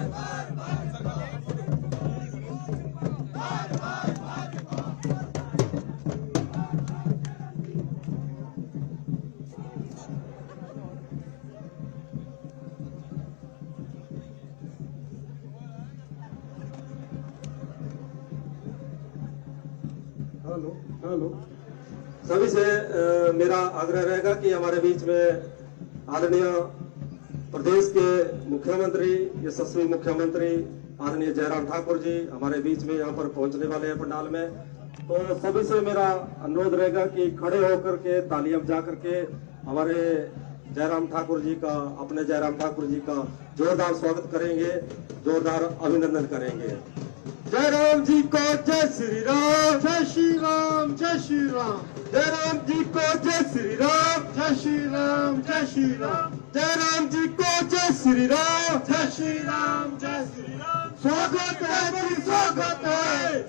Hello hello सभी से मेरा आग्रह रहेगा कि हमारे बीच में आदरणीय प्रदेश के मुख्यमंत्री, यशस्वी मुख्यमंत्री आदरणीय जयराम ठाकुर जी हमारे बीच में यहाँ पर पहुंचने वाले हैं पंडाल में। तो सभी से मेरा अनुरोध रहेगा कि खड़े होकर के तालियां बजा करके हमारे जयराम ठाकुर जी का, अपने जयराम ठाकुर जी का जोरदार स्वागत करेंगे, जोरदार अभिनंदन करेंगे। जय राम जी को जय श्री राम, जय श्री राम, जय श्री राम। जय राम जी को जय श्री राम, जय श्री राम, जय श्री राम। जय राम जी को जय श्री राम, जय श्री राम, जय श्री राम। स्वागत है जी, स्वागत है,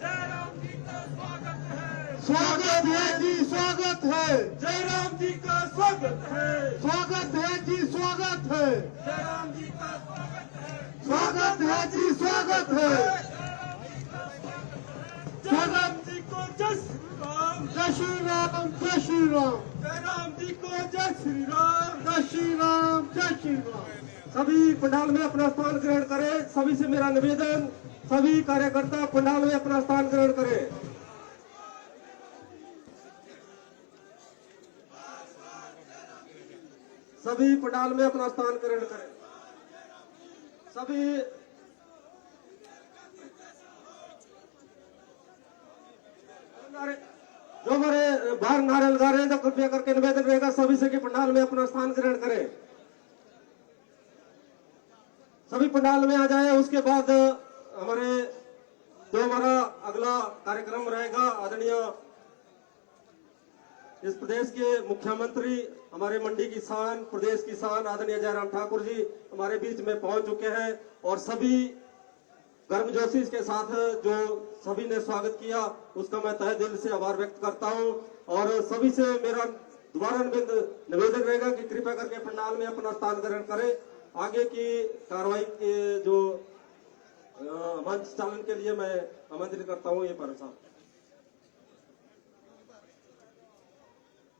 स्वागत है जी, स्वागत है। जय राम जी का स्वागत है, स्वागत है जी, स्वागत है। जय राम जी का स्वागत है, स्वागत है जी, स्वागत है। जय राम जी को जय श्री राम, जय श्री राम, जय श्री राम। जय राम जी को जय श्री राम, जय श्री राम, जय श्री राम। सभी पंडाल में अपना स्थान ग्रहण करें। सभी से मेरा निवेदन, सभी कार्यकर्ता पंडाल में अपना स्थान ग्रहण करें। सभी पंडाल में अपना स्थान ग्रहण करें। सभी जो हमारे बाहर नारे लगा रहे हैं तो कृपया करके निवेदन रहेगा सभी से कि पंडाल में अपना स्थान ग्रहण करें। सभी पंडाल में आ जाए। उसके बाद हमारा अगला कार्यक्रम रहेगा। आदरणीय इस प्रदेश के मुख्यमंत्री, हमारे मंडी की शान, प्रदेश की शान आदरणीय जयराम ठाकुर जी हमारे बीच में पहुंच चुके हैं और सभी गर्मजोशी के साथ जो सभी ने स्वागत किया उसका मैं तहे दिल से आभार व्यक्त करता हूं। और सभी से मेरा दोबारा निवेदन रहेगा कि कृपया करके पंडाल में अपना स्थान ग्रहण करें। आगे की कार्रवाई के जो मंच चालन के लिए मैं आमंत्रित करता हूं। ये पर साहब,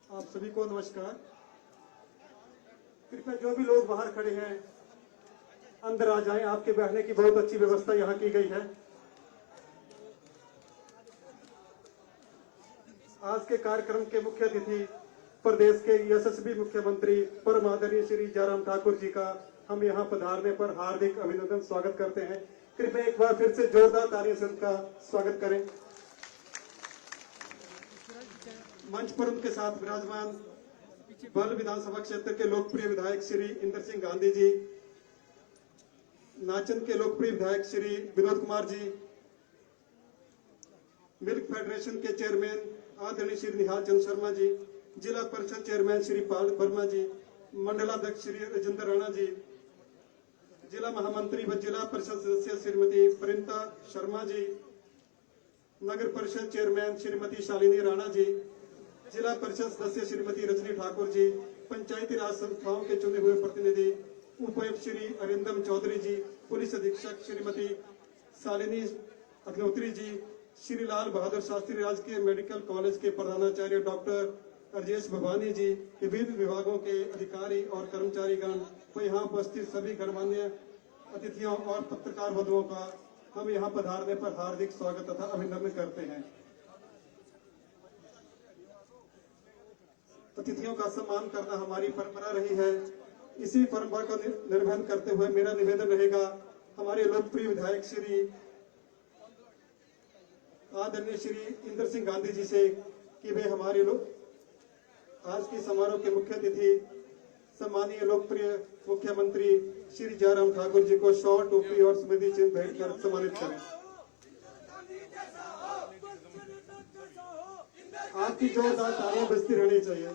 आप सभी को नमस्कार। कृपया जो भी लोग बाहर खड़े हैं अंदर आ जाएं। आपके बैठने की बहुत अच्छी व्यवस्था यहाँ की गई है। आज के कार्यक्रम के मुख्य अतिथि प्रदेश के यशस्वी मुख्यमंत्री परम आदरणीय श्री जयराम ठाकुर जी का हम यहाँ पधारने पर हार्दिक अभिनंदन स्वागत करते हैं। कृपया एक बार फिर से जोरदार तालियों से उनका स्वागत करें। मंच पर उनके साथ विराजमान बल विधानसभा क्षेत्र के लोकप्रिय विधायक श्री इंदर सिंह गांधी जी, नाचन के लोकप्रिय विधायक श्री विनोद कुमार जी, मिल्क फेडरेशन के चेयरमैन आदरणीय श्री निहाल चंद शर्मा जी, जिला परिषद चेयरमैन श्री पाल वर्मा जी, मंडलाध्यक्ष श्री राजेंद्र राणा जी, जिला महामंत्री व जिला परिषद सदस्य श्रीमती प्रिंता शर्मा जी, नगर परिषद चेयरमैन श्रीमती शालिनी राणा जी, जिला परिषद सदस्य श्रीमती रजनी ठाकुर जी, पंचायती राज संस्थाओं के चुने हुए प्रतिनिधि उपायुक्त श्री अरिंदम चौधरी जी, पुलिस अधीक्षक श्रीमती शालिनी अग्निहोत्री जी, श्री लाल बहादुर शास्त्री राजकीय मेडिकल कॉलेज के प्रधानाचार्य डॉक्टर राजेश भवानी जी, विभिन्न विभागों के अधिकारी और कर्मचारीगण व यहाँ उपस्थित सभी गणमान्य अतिथियों और पत्रकार बंधुओं का हम यहाँ पधारने पर हार्दिक स्वागत तथा अभिनंदन करते हैं। अतिथियों का सम्मान करना हमारी परंपरा रही है। इसी परंपरा का निर्वहन करते हुए मेरा निवेदन रहेगा हमारे लोकप्रिय विधायक श्री आदरणीय श्री इंदर सिंह गांधी जी से कि वे हमारे लोग आज के समारोह के मुख्य अतिथि सम्मानीय लोकप्रिय मुख्यमंत्री श्री जयराम ठाकुर जी को शॉल, टोपी और स्मृति चिन्ह भेंट कर सम्मानित करें। आपकी जोरदार तालियां बजती रहनी चाहिए।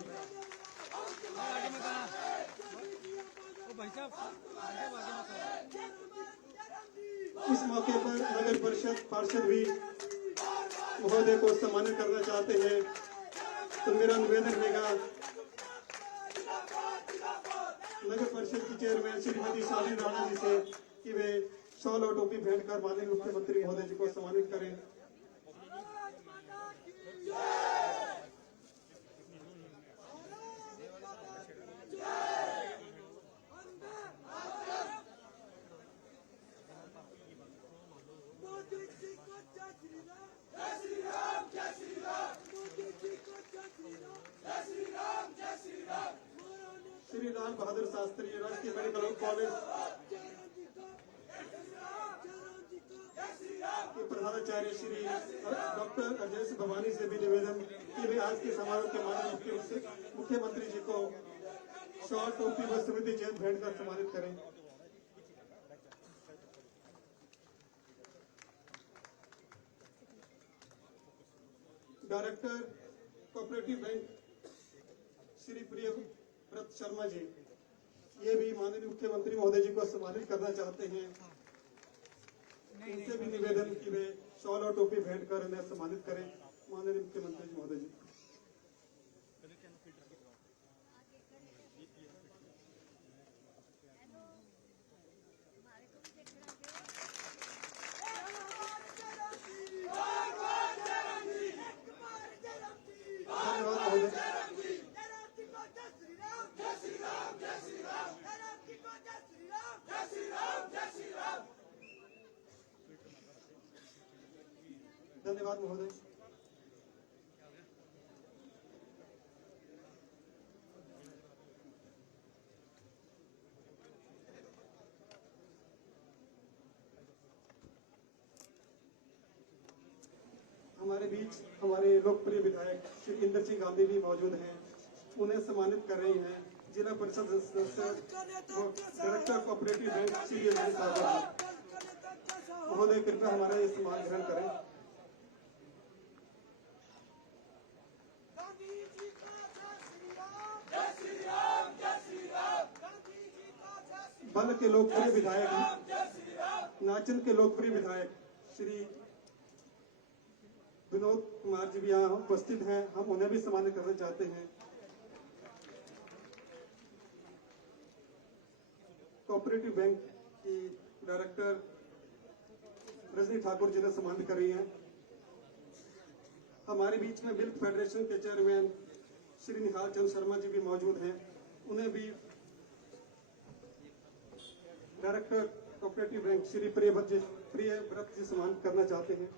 इस मौके पर नगर परिषद पार्षद भी महोदय को सम्मानित करना चाहते हैं, तो मेरा निवेदन रहेगा नगर परिषद की चेयरमैन श्रीमती शालिनी राणा जी से कि वे शॉल और टोपी भेंट कर माननीय मुख्यमंत्री महोदय जी को सम्मानित करें। श्री लाल बहादुर शास्त्री राजकीय मेडिकल कॉलेज के प्रधानाचार्य श्री डॉक्टर अजय भवानी से भी निवेदन कि वे आज के समारोह के माननीय मुख्यमंत्री जी को शॉल टोपी व स्मृति चिन्ह भेंट कर सम्मानित करें। डायरेक्टर कोऑपरेटिव बैंक श्री प्रिय व्रत शर्मा जी, ये भी माननीय मुख्यमंत्री महोदय जी को सम्मानित करना चाहते हैं। इनसे भी निवेदन कि वे शॉल और टोपी भेंट कर उन्हें सम्मानित करें। माननीय मुख्यमंत्री जी महोदय जी। धन्यवाद महोदय। हमारे बीच हमारे लोकप्रिय विधायक श्री इंद्र सिंह गांधी भी मौजूद हैं, उन्हें सम्मानित कर रही हैं जिला परिषद सदस्य डायरेक्टर कोऑपरेटिव बैंक श्री महोदय। कृपया हमारा ये सम्मान ग्रहण करें। बल के लोकप्रिय विधायक, नाचन के लोकप्रिय विधायक श्री विनोद कुमार जी भी यहाँ उपस्थित हैं, हम उन्हें भी सम्मानित करना चाहते हैं। कोऑपरेटिव बैंक की डायरेक्टर रजनी ठाकुर जी ने सम्मानित कर रही हैं। हमारे बीच में मिल्क फेडरेशन के चेयरमैन श्री निहाल चंद शर्मा जी भी मौजूद हैं, उन्हें भी डायरेक्टर कोऑपरेटिव बैंक श्री प्रिय व्रत जी सम्मानित करना चाहते हैं।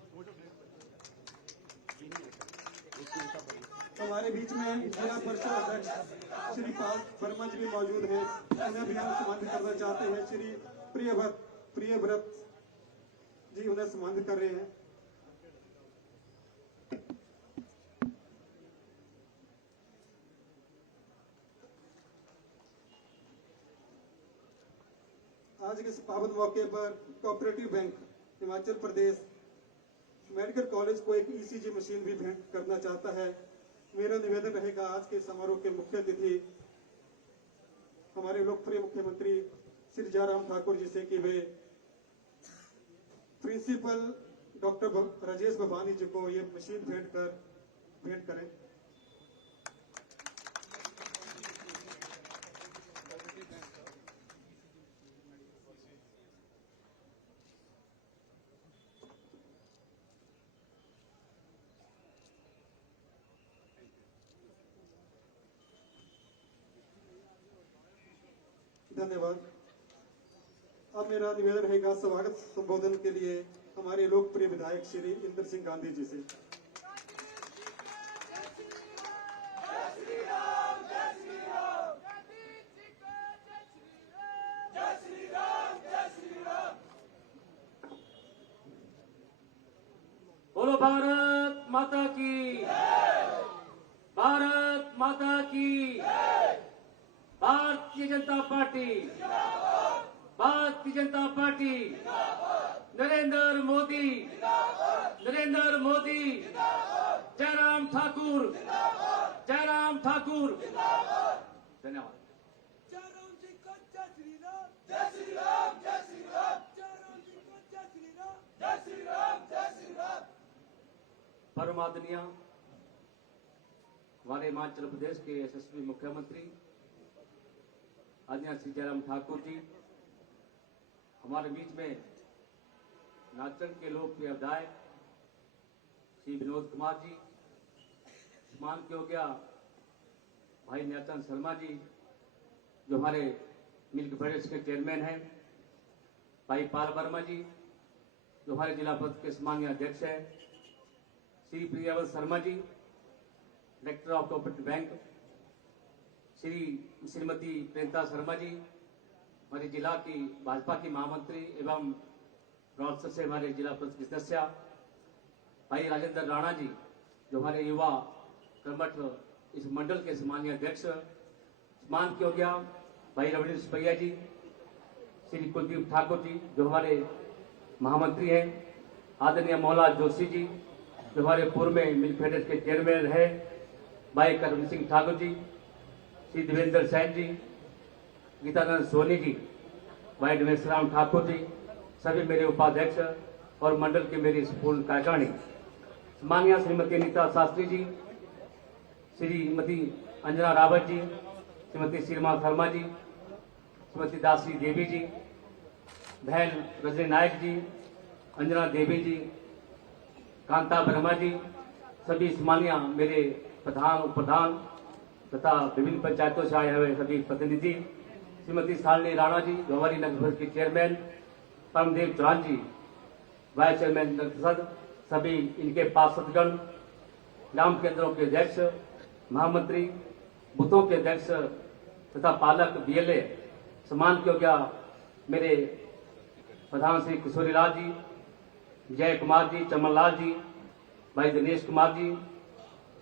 हमारे बीच में जिला परिषद अध्यक्ष श्री पाल वर्मा जी भी मौजूद हैं, उन्हें भी हम सम्मानित करना चाहते हैं। श्री प्रिय व्रत जी उन्हें सम्मानित कर रहे हैं। आज के इस पावन मौके पर cooperative bank Himachal Pradesh medical college को एक ईसीजी मशीन भी भेंट करना चाहता है। मेरा निवेदन रहेगा आज के समारोह के मुख्य अतिथि हमारे लोकप्रिय मुख्यमंत्री श्री जयराम ठाकुर जी से कि वे प्रिंसिपल डॉक्टर राजेश भवानी जी को ये मशीन भेंट करें। धन्यवाद। अब मेरा निवेदन रहेगा स्वागत संबोधन के लिए हमारे लोकप्रिय विधायक श्री इंद्र सिंह गांधी जी से। बोलो भारत माता की, भारत माता की, भारतीय जनता पार्टी, भारतीय जनता पार्टी, नरेंद्र मोदी, नरेंद्र मोदी, जयराम ठाकुर, जयराम ठाकुर। धन्यवाद। जयराम जी को जय श्री राम, जय श्री राम, जय श्री राम, जयराम जी को जय श्री राम, जय श्री राम, जय श्री राम। परमादरणीय हमारे हिमाचल प्रदेश के यशस्वी मुख्यमंत्री आदरणीय श्री जयराम ठाकुर जी, हमारे बीच में नाचन के लोकप्रिय विधायक श्री विनोद कुमार जी, सम्मान के हो गया भाई नेतन शर्मा जी जो हमारे मिल्क फेडरेशन के चेयरमैन हैं, भाई पाल वर्मा जी जो हमारे जिला परिषद के सम्मानीय अध्यक्ष है, Shri Priyawal Sharma ji director of cooperative bank, Shrimati Priyanka Sharma ji हमारे जिला की भाजपा की महामंत्री एवं रॉडसर से हमारे जिला परिषद के सदस्य, भाई राजेंद्र राणा जी जो हमारे युवा कर्मठ इस मंडल के सम्मानीय अध्यक्ष, सम्मान के हो गया भाई रविंद्र सुपैया जी, श्री कुलदीप ठाकुर जी जो हमारे महामंत्री हैं, आदरणीय मौला जोशी जी जो हमारे पूर्व में मिल्क फेडरेशन के चेयरमैन रहे, भाई करम सिंह ठाकुर जी, श्री देवेंद्र सैन जी, गीतानंद सोनी जी, भाई दिनेश राम ठाकुर जी, सभी मेरे उपाध्यक्ष और मंडल के मेरी संपूर्ण कार्यकारिणी, माननीय श्रीमती अनीता शास्त्री जी, श्रीमती अंजना रावत जी, श्रीमती सीमा शर्मा जी, श्रीमती दासी देवी जी, बहन रजनी नायक जी, अंजना देवी जी, कांता वर्मा जी, सभी सम्मानीय मेरे प्रधान उप प्रधान तथा विभिन्न पंचायतों से आए हुए सभी प्रतिनिधि, श्रीमती शालिनी राणा जी जो हमारी नगर परिषद के चेयरमैन, परमदेव चौहान जी वाइस चेयरमैन नगर परिषद, सभी इनके पार्षदगण, ग्राम केंद्रों के अध्यक्ष, महामंत्री, बूथों के अध्यक्ष तथा पालक बीएलए, सम्मान के हो गया मेरे प्रधान श्री किशोरीलाल जी, जय कुमार जी, चमन लाल जी, भाई दिनेश कुमार जी,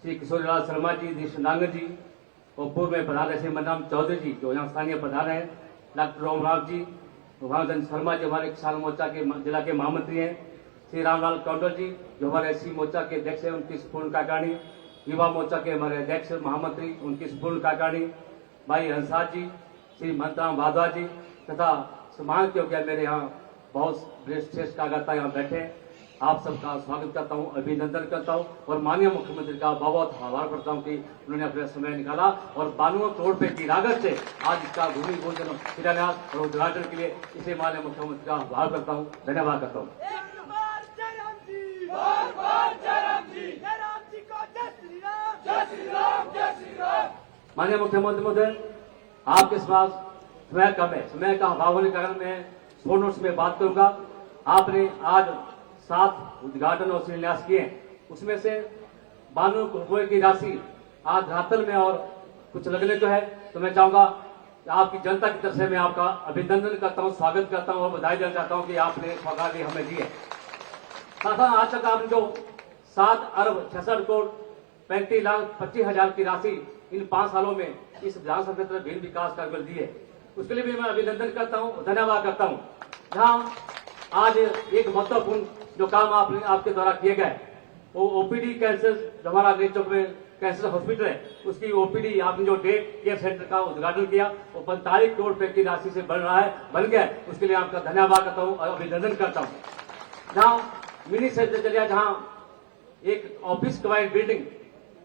श्री किशोरीलाल शर्मा जी, दिनेश नांगर जी और पूर्व में प्रधान श्री मनराम चौधरी जी जो यहाँ स्थानीय प्रधान है, डॉक्टर रामराव जी, भगवान शर्मा जी हमारे किसान मोर्चा के जिला के महामंत्री हैं, श्री रामलाल कौंडल जी जो हमारे एससी मोर्चा के अध्यक्ष हैं, उनकी संपूर्ण कार्यकारिणी, युवा मोर्चा के हमारे अध्यक्ष महामंत्री उनकी संपूर्ण कार्यकारिणी, भाई हंसाद जी, श्री मंतराम वाधवा जी तथा सम्मान के हो गया मेरे यहाँ बहुत श्रेष्ठ कार्यकर्ता यहाँ बैठे, आप सबका स्वागत करता हूँ, अभिनंदन करता हूँ और माननीय मुख्यमंत्री का बहुत आभार करता हूँ कि उन्होंने अपना समय निकाला और 92 करोड़ रुपए की लागत से आज इसका भूमि पूजन शिलान्यास और उद्घाटन के लिए इसे माननीय मुख्यमंत्री का आभार करता हूँ, धन्यवाद करता हूँ। एक बार जय राम जी, बार जय राम जी, जय राम जी को जय श्री राम, जय श्री राम, जय श्री राम। माननीय मुख्यमंत्री महोदय, आपके पास समय कम है, समय का अभाव होने के कारण मैं शॉर्ट नोट्स में बात करूंगा। आपने आज 7 उद्घाटन और शिलान्यास किए, उसमें से 92 रुपए की राशि आज धरातल में और कुछ लगने जो है, तो मैं चाहूंगा आपकी जनता की तरफ से मैं आपका अभिनंदन करता हूं, स्वागत करता हूं और बधाई देना चाहता हूं कि आपने सौगात हमें दी है। साथ आज तक आपने जो 7 अरब 66 करोड़ 35,25,000 की राशि इन 5 सालों में इस विधानसभा क्षेत्र विभिन्न विकास कार्य दी है, उसके लिए भी मैं अभिनंदन करता हूं, धन्यवाद करता हूं। जहां आज एक महत्वपूर्ण जो काम आपके द्वारा किए गए वो ओपीडी कैंसर जो हमारा नेक चौक में कैंसर हॉस्पिटल है, उसकी ओपीडी आपने जो डे केयर सेंटर का उद्घाटन किया वो 45 करोड़ रुपए की राशि से बन रहा है, बन गया है, उसके लिए आपका धन्यवाद करता हूँ और अभिनंदन करता हूँ। जहाँ मिनी सेक्रेटरिया जहाँ एक ऑफिस कमांड बिल्डिंग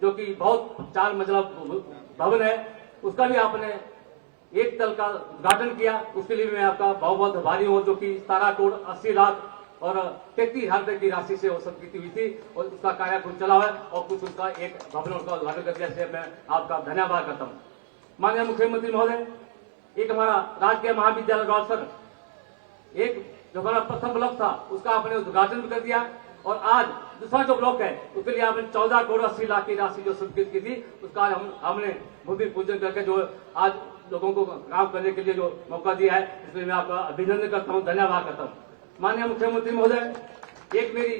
जो कि बहुत 4 मंजिला भवन है, उसका भी आपने 1 तल का उद्घाटन किया, उसके लिए मैं आपका बहुत बहुत आभारी हूँ, जो कि 17 करोड़ 80 लाख और 33,000 रुपए की राशि से वो स्वीकृति हुई थी और उसका कार्य कुछ चला हुआ है और कुछ उसका एक भवन का उद्घाटन कर दिया, से मैं आपका धन्यवाद करता हूँ। माननीय मुख्यमंत्री महोदय, एक हमारा राजकीय महाविद्यालय रॉडसर एक जो हमारा प्रथम ब्लॉक था उसका आपने उद्घाटन भी कर दिया और आज दूसरा जो ब्लॉक है उसके लिए आपने 14 करोड़ 80 लाख की राशि जो स्वीकृत की थी उसका हमने भूमि पूजन करके जो आज लोगों को काम करने के लिए जो मौका दिया है, इसलिए मैं आपका अभिनंदन करता हूँ, धन्यवाद करता हूँ। माननीय मुख्यमंत्री महोदय, एक मेरी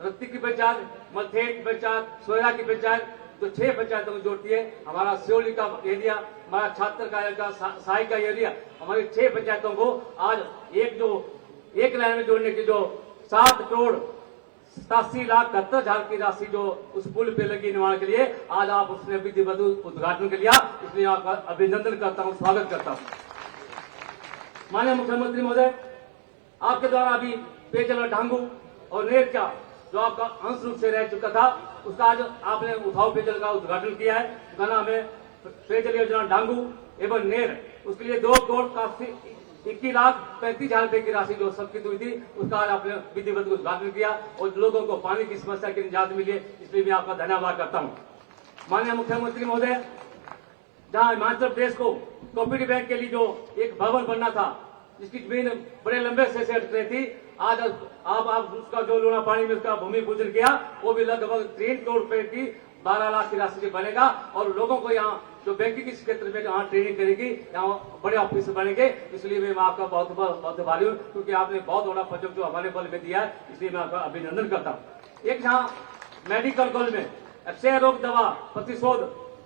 रत्ती की पंचायत, मलथेट की पंचायत, सोयरा की पंचायत जो 6 पंचायतों को जोड़ती है, हमारा सियोली का एरिया, हमारा छात्र का साई का एरिया, हमारी 6 पंचायतों को आज एक लाइन में जोड़ने की जो 7 करोड़ 87 लाख 71,000 की राशि जो उस पुल पे लगी निर्माण के लिए आज आप उसने विधिवत उद्घाटन कर लिया, इसलिए आपका अभिनंदन करता हूँ, स्वागत करता हूँ। माननीय मुख्यमंत्री महोदय, आपके द्वारा अभी पेयजल ढांगू और नेर का जो आपका अंश रूप से रह चुका था, उसका आज आपने उठाव पेयजल का उद्घाटन किया है। उसका नाम है पेयजल योजना ढांगू एवं नेर। उसके लिए 2 करोड़ 21,35,000 रुपए की राशि जो सबकी हुई थी उसका आज आपने विधिवत उद्घाटन किया और लोगों को पानी की समस्या की निजात मिली है, इसलिए मैं आपका धन्यवाद करता हूँ। माननीय मुख्यमंत्री महोदय, जहां हिमाचल प्रदेश को कोऑपरेटिव बैंक के लिए जो एक भवन बनना था जिसकी जमीन बड़े लंबे से अटक रही थी, आज आप उसका जो लूना पानी में उसका भूमि पूजन किया, वो भी लगभग 3 करोड़ रुपए की 12 लाख की राशि से बनेगा और लोगों को यहाँ जो बैंकिंग के क्षेत्र में जहाँ ट्रेनिंग करेगी, यहाँ बड़े ऑफिस बनेंगे। इसलिए मैं आपका बहुत आभारी हूँ, क्योंकि आपने बहुत बड़ा प्रोजेक्ट जो हमारे बल में दिया है, इसलिए मैं आपका अभिनंदन करता हूँ। एक जहाँ मेडिकल कॉलेज में क्षय रोग दवा प्रतिशोध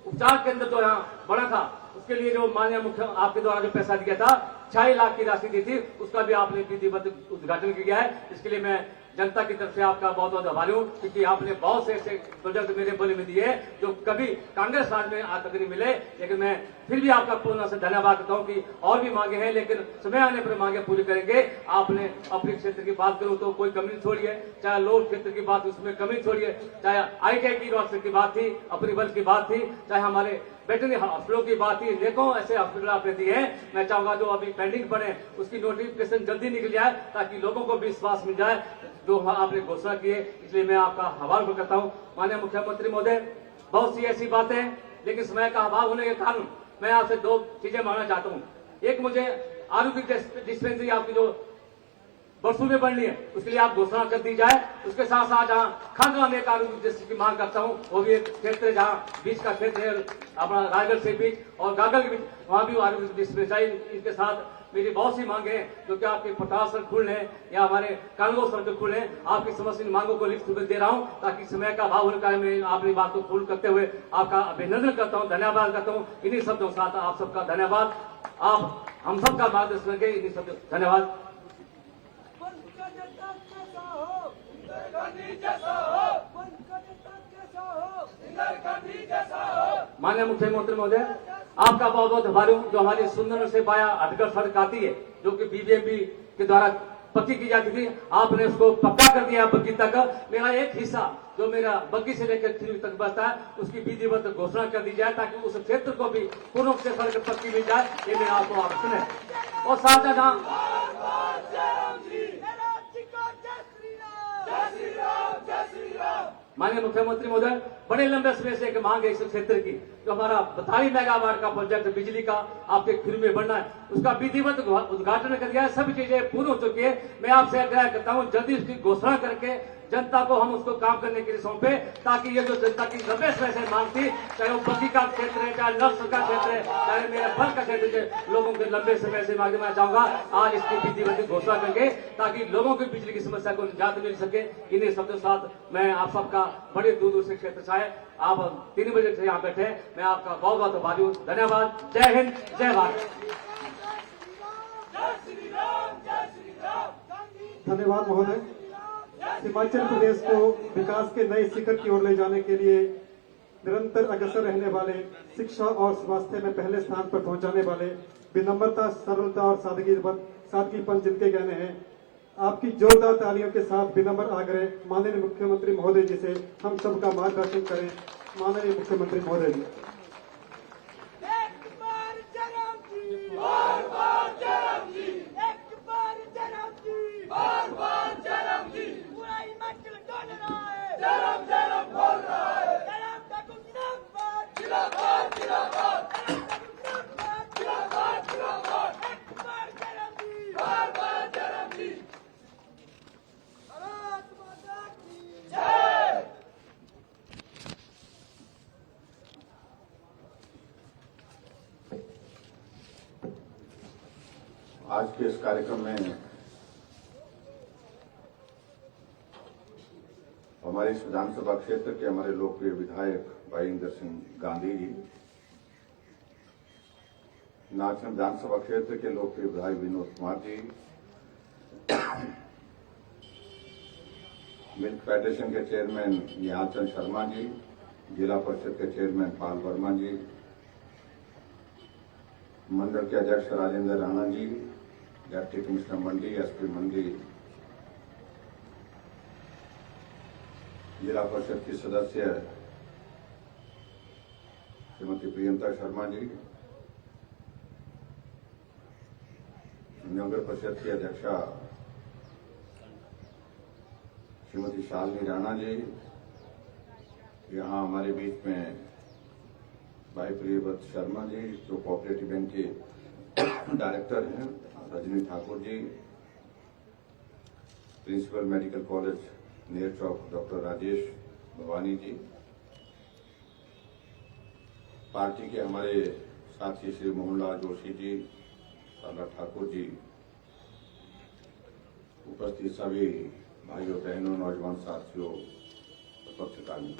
उपचार केंद्र जो यहाँ बना था, उसके लिए जो माननीय मुख्य आपके द्वारा जो पैसा दिया था 6 लाख की राशि दी थी, उसका भी आपने विधिवत उद्घाटन किया है। इसके लिए मैं जनता की तरफ से आपका बहुत बहुत आभारी हूँ, क्योंकि आपने बहुत से ऐसे प्रोजेक्ट मेरे बल में दिए जो कभी कांग्रेस राज में आज तक नहीं मिले। लेकिन मैं फिर भी आपका पूर्ण से धन्यवाद करता हूँ कि और भी मांगे हैं, लेकिन समय आने पर मांगे पूरी करेंगे। आपने अपने क्षेत्र की बात करूँ तो कोई कमी नहीं छोड़िए, चाहे लोक क्षेत्र की बात उसमें कमी छोड़िए, चाहे ITI की यूनिवर्सिटी की बात थी, अपनी बल की बात थी, चाहे हमारे वेटरनरी हॉस्पिटलों की बात थी, देखो ऐसे हॉस्पिटल आपने दिए हैं। मैं चाहूंगा जो अभी पेंडिंग पड़े उसकी नोटिफिकेशन जल्दी निकल जाए, ताकि लोगों को भी विश्वास मिल जाए जो आपने घोषणा की है। इसलिए मैं आपका आभार करता हूँ। माननीय मुख्यमंत्री महोदय, बहुत सी ऐसी बातें, लेकिन समय का अभाव होने के कारण मैं आपसे 2 चीजें मांगना चाहता हूँ। एक, मुझे आरोग्य डिस्पेंसरी आपकी जो बरसों में बढ़नी है, उसके लिए आप घोषणा कर दी जाए। उसके साथ साथ जहाँ खांडवा में एक आरोग्य डिस्ट्रिक्ट की मांग करता हूँ, वो भी एक क्षेत्र है जहाँ बीच का क्षेत्र है अपना रायगढ़ से बीच और गागल के बीच, वहाँ भी आरोग्य डिस्पेंसरी। इनके साथ मेरी बहुत सी मांगे हैं, जो कि आपके पटाल सड़क खुल है या हमारे कानगो सड़क खुल है। आपकी समस्त मांगों को लिखित में दे रहा हूँ, ताकि समय का अभाव होने का मैं अपनी बात को पूर्ण करते हुए आपका अभिनंदन करता हूँ, धन्यवाद करता हूँ। इन्हीं शब्दों के साथ आप सबका धन्यवाद, आप हम सबका मार्गदर्शन करके इन्हीं शब्दों धन्यवाद। वंश का नेता कैसा हो, इंदिरा गांधी जैसा हो। वंश का नेता कैसा हो, इंदिरा गांधी जैसा हो। माननीय मुख्यमंत्री महोदय, आपका बहुत बहुत आभारी हूँ। जो हमारी सुंदर से बाया हटकर सड़क आती है, जो कि BBMP के द्वारा पक्की की जाती थी, आपने उसको पक्का कर दिया बग्गी तक। मेरा एक हिस्सा जो मेरा बग्गी से लेकर खिरी तक बचता है, उसकी विधिवत घोषणा कर दी जाए, ताकि उस क्षेत्र को भी पूर्ण रूप से सड़क पक्की मिल जाए। ये मेरा आपको आवेदन है। और साथ जहाँ माननीय मुख्यमंत्री महोदय, बड़े लंबे समय से एक मांग है इस क्षेत्र की, जो हमारा 42 मेगावाट का प्रोजेक्ट बिजली का आपके खिर में बनना है, उसका विधिवत उद्घाटन कर दिया है। सभी चीजें पूर्ण हो चुकी है। मैं आपसे आग्रह करता हूँ, जल्दी उसकी घोषणा करके जनता को हम उसको काम करने के लिए सौंपे, ताकि ये जो जनता की लंबे समय से मांग थी, चाहे वो बग्गी का क्षेत्र है, चाहे नर्स का क्षेत्र है, चाहे मेरे फल का क्षेत्र है, लोगों के लंबे समय से मांग, मैं चाहूंगा आज इसकी विधिवत घोषणा करके, ताकि लोगों की बिजली की समस्या को निजात मिल सके। इन्हीं शब्दों के साथ मैं आप सबका बड़े दूर दूर से क्षेत्र से आए, आप 3 बजे से यहाँ बैठे हैं, मैं आपका बहुत बहुत आभारी हूँ। धन्यवाद। जय हिंद, जय भारत। धन्यवाद महोदय। हिमाचल प्रदेश को विकास के नए शिखर की ओर ले जाने के लिए निरंतर अग्रसर रहने वाले, शिक्षा और स्वास्थ्य में पहले स्थान पर पहुंचाने वाले, विनम्रता, सरलता और सादगीपन जिनके कहने हैं, आपकी जोरदार तालियों के साथ विनम्र आग्रह माननीय मुख्यमंत्री महोदय जी से हम सबका मार्गदर्शन करें। माननीय मुख्यमंत्री महोदय जी। एक बार जयराम जी, बार जयराम जी, एक बार जयराम जी, बार जयराम जी। पूरा हिमाचल डोल रहा है, जयराम जयराम बोल रहा है। जयराम ठाकुर जिंदाबाद, जिंदाबाद जिंदाबाद। जयराम ठाकुर जिंदाबाद, जिंदाबाद जिंदाबाद। एक बार जयराम जी, बार जयराम जी। भारत माता की जय। आज के इस कार्यक्रम में हमारे इस विधानसभा क्षेत्र के हमारे लोकप्रिय विधायक भाई इंदर सिंह गांधी जी, नाचन विधानसभा क्षेत्र के लोकप्रिय विधायक विनोद कुमार जी, मिल्क फेडरेशन के चेयरमैन निहाल चंद शर्मा जी, जिला परिषद के चेयरमैन पाल वर्मा जी, मंडल के अध्यक्ष राजेंद्र राणा जी, डिप्टी कमिश्नर मंडी, SP मंडी, जिला परिषद की सदस्य श्रीमती प्रियंका शर्मा जी, नगर परिषद की अध्यक्षा श्रीमती शालिनी राणा जी, यहाँ हमारे बीच में भाई प्रियव्रत शर्मा जी जो कोऑपरेटिव बैंक के डायरेक्टर हैं, Rajni Thakur ji, principal medical college नेर चौक डॉक्टर राजेश भवानी जी, पार्टी के हमारे साथी श्री मोहनलाल जोशी जी, साला ठाकुर जी, उपस्थित सभी भाइयों बहनों नौजवान साथियों पत्रकारों,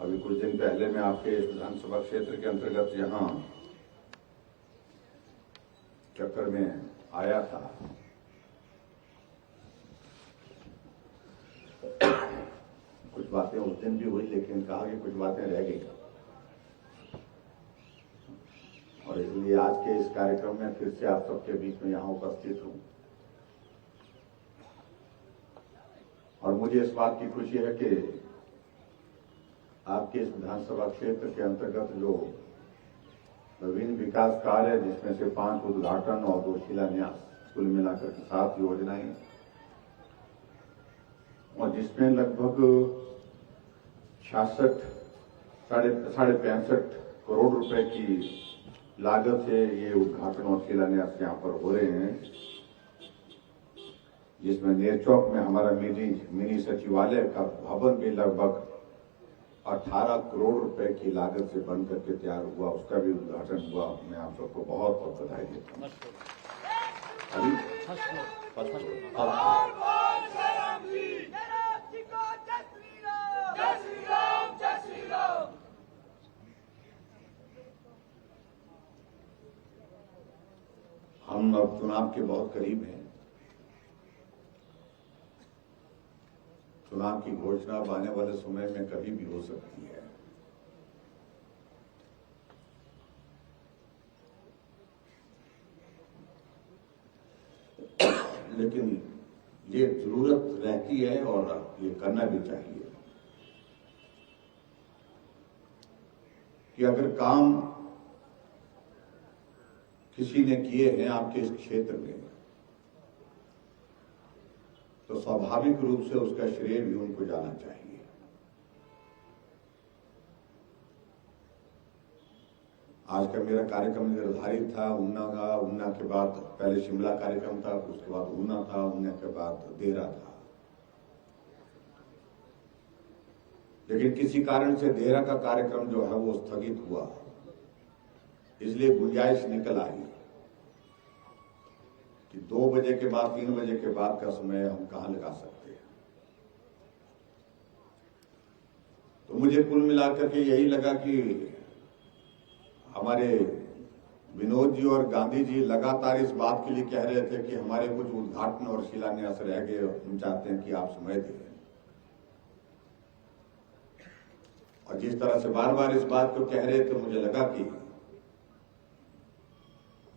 अभी कुछ दिन पहले मैं आपके इस विधानसभा क्षेत्र के अंतर्गत यहाँ चक्कर में आया था। कुछ बातें उस दिन भी हुई, लेकिन कहा कि कुछ बातें रह गई और इसलिए आज के इस कार्यक्रम में फिर से आप सबके बीच में यहाँ उपस्थित हूँ। और मुझे इस बात की खुशी है कि आपके इस विधानसभा क्षेत्र के अंतर्गत जो विभिन्न विकास कार्य, जिसमें से 5 उद्घाटन और 2 शिलान्यास, कुल मिलाकर के 7 योजनाएं, और जिसमें लगभग 65 करोड़ रुपए की लागत से ये उद्घाटन और शिलान्यास यहाँ पर हो रहे हैं, जिसमें नेर चौक में हमारा मिनी सचिवालय का भवन भी लगभग 18 करोड़ रुपए की लागत से बन करके तैयार हुआ, उसका भी उद्घाटन हुआ। मैं आप सबको बहुत बहुत बधाई देता हूँ। हम अब चुनाव के बहुत करीब हैं। चुनाव की घोषणा आने वाले समय में कभी भी हो सकती है। लेकिन ये जरूरत रहती है और ये करना भी चाहिए कि अगर काम किसी ने किए हैं आपके इस क्षेत्र में, तो स्वाभाविक रूप से उसका श्रेय भी उनको जाना चाहिए। आज का मेरा कार्यक्रम निर्धारित था ऊना के बाद पहले शिमला कार्यक्रम था, उसके बाद ऊना था, ऊना के बाद देहरा था। लेकिन किसी कारण से देहरा का कार्यक्रम जो है वो स्थगित हुआ, इसलिए गुंजाइश निकल आई कि 2 बजे के बाद 3 बजे के बाद का समय हम कहां लगा सकते हैं। तो मुझे कुल मिलाकर के यही लगा कि हमारे विनोद जी और गांधी जी लगातार इस बात के लिए कह रहे थे कि हमारे कुछ उद्घाटन और शिलान्यास रह गए, हम चाहते हैं कि आप समय दें। और जिस तरह से बार बार इस बात को कह रहे थे, मुझे लगा कि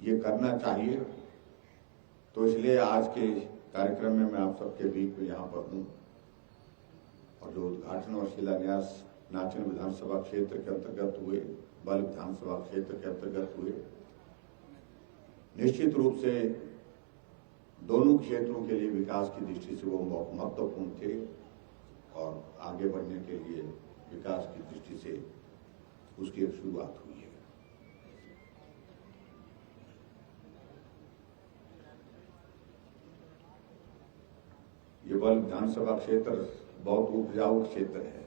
ये करना चाहिए। तो इसलिए आज के कार्यक्रम में मैं आप सबके बीच में यहाँ पर हूँ। और जो उद्घाटन और शिलान्यास नाचन विधानसभा क्षेत्र के अंतर्गत हुए, बल विधानसभा क्षेत्र के अंतर्गत हुए, निश्चित रूप से दोनों क्षेत्रों के लिए विकास की दृष्टि से वो बहुत महत्वपूर्ण थे और आगे बढ़ने के लिए विकास की दृष्टि से उसकी एक शुरुआत हुई है। ये बल विधानसभा क्षेत्र बहुत उपजाऊ क्षेत्र है।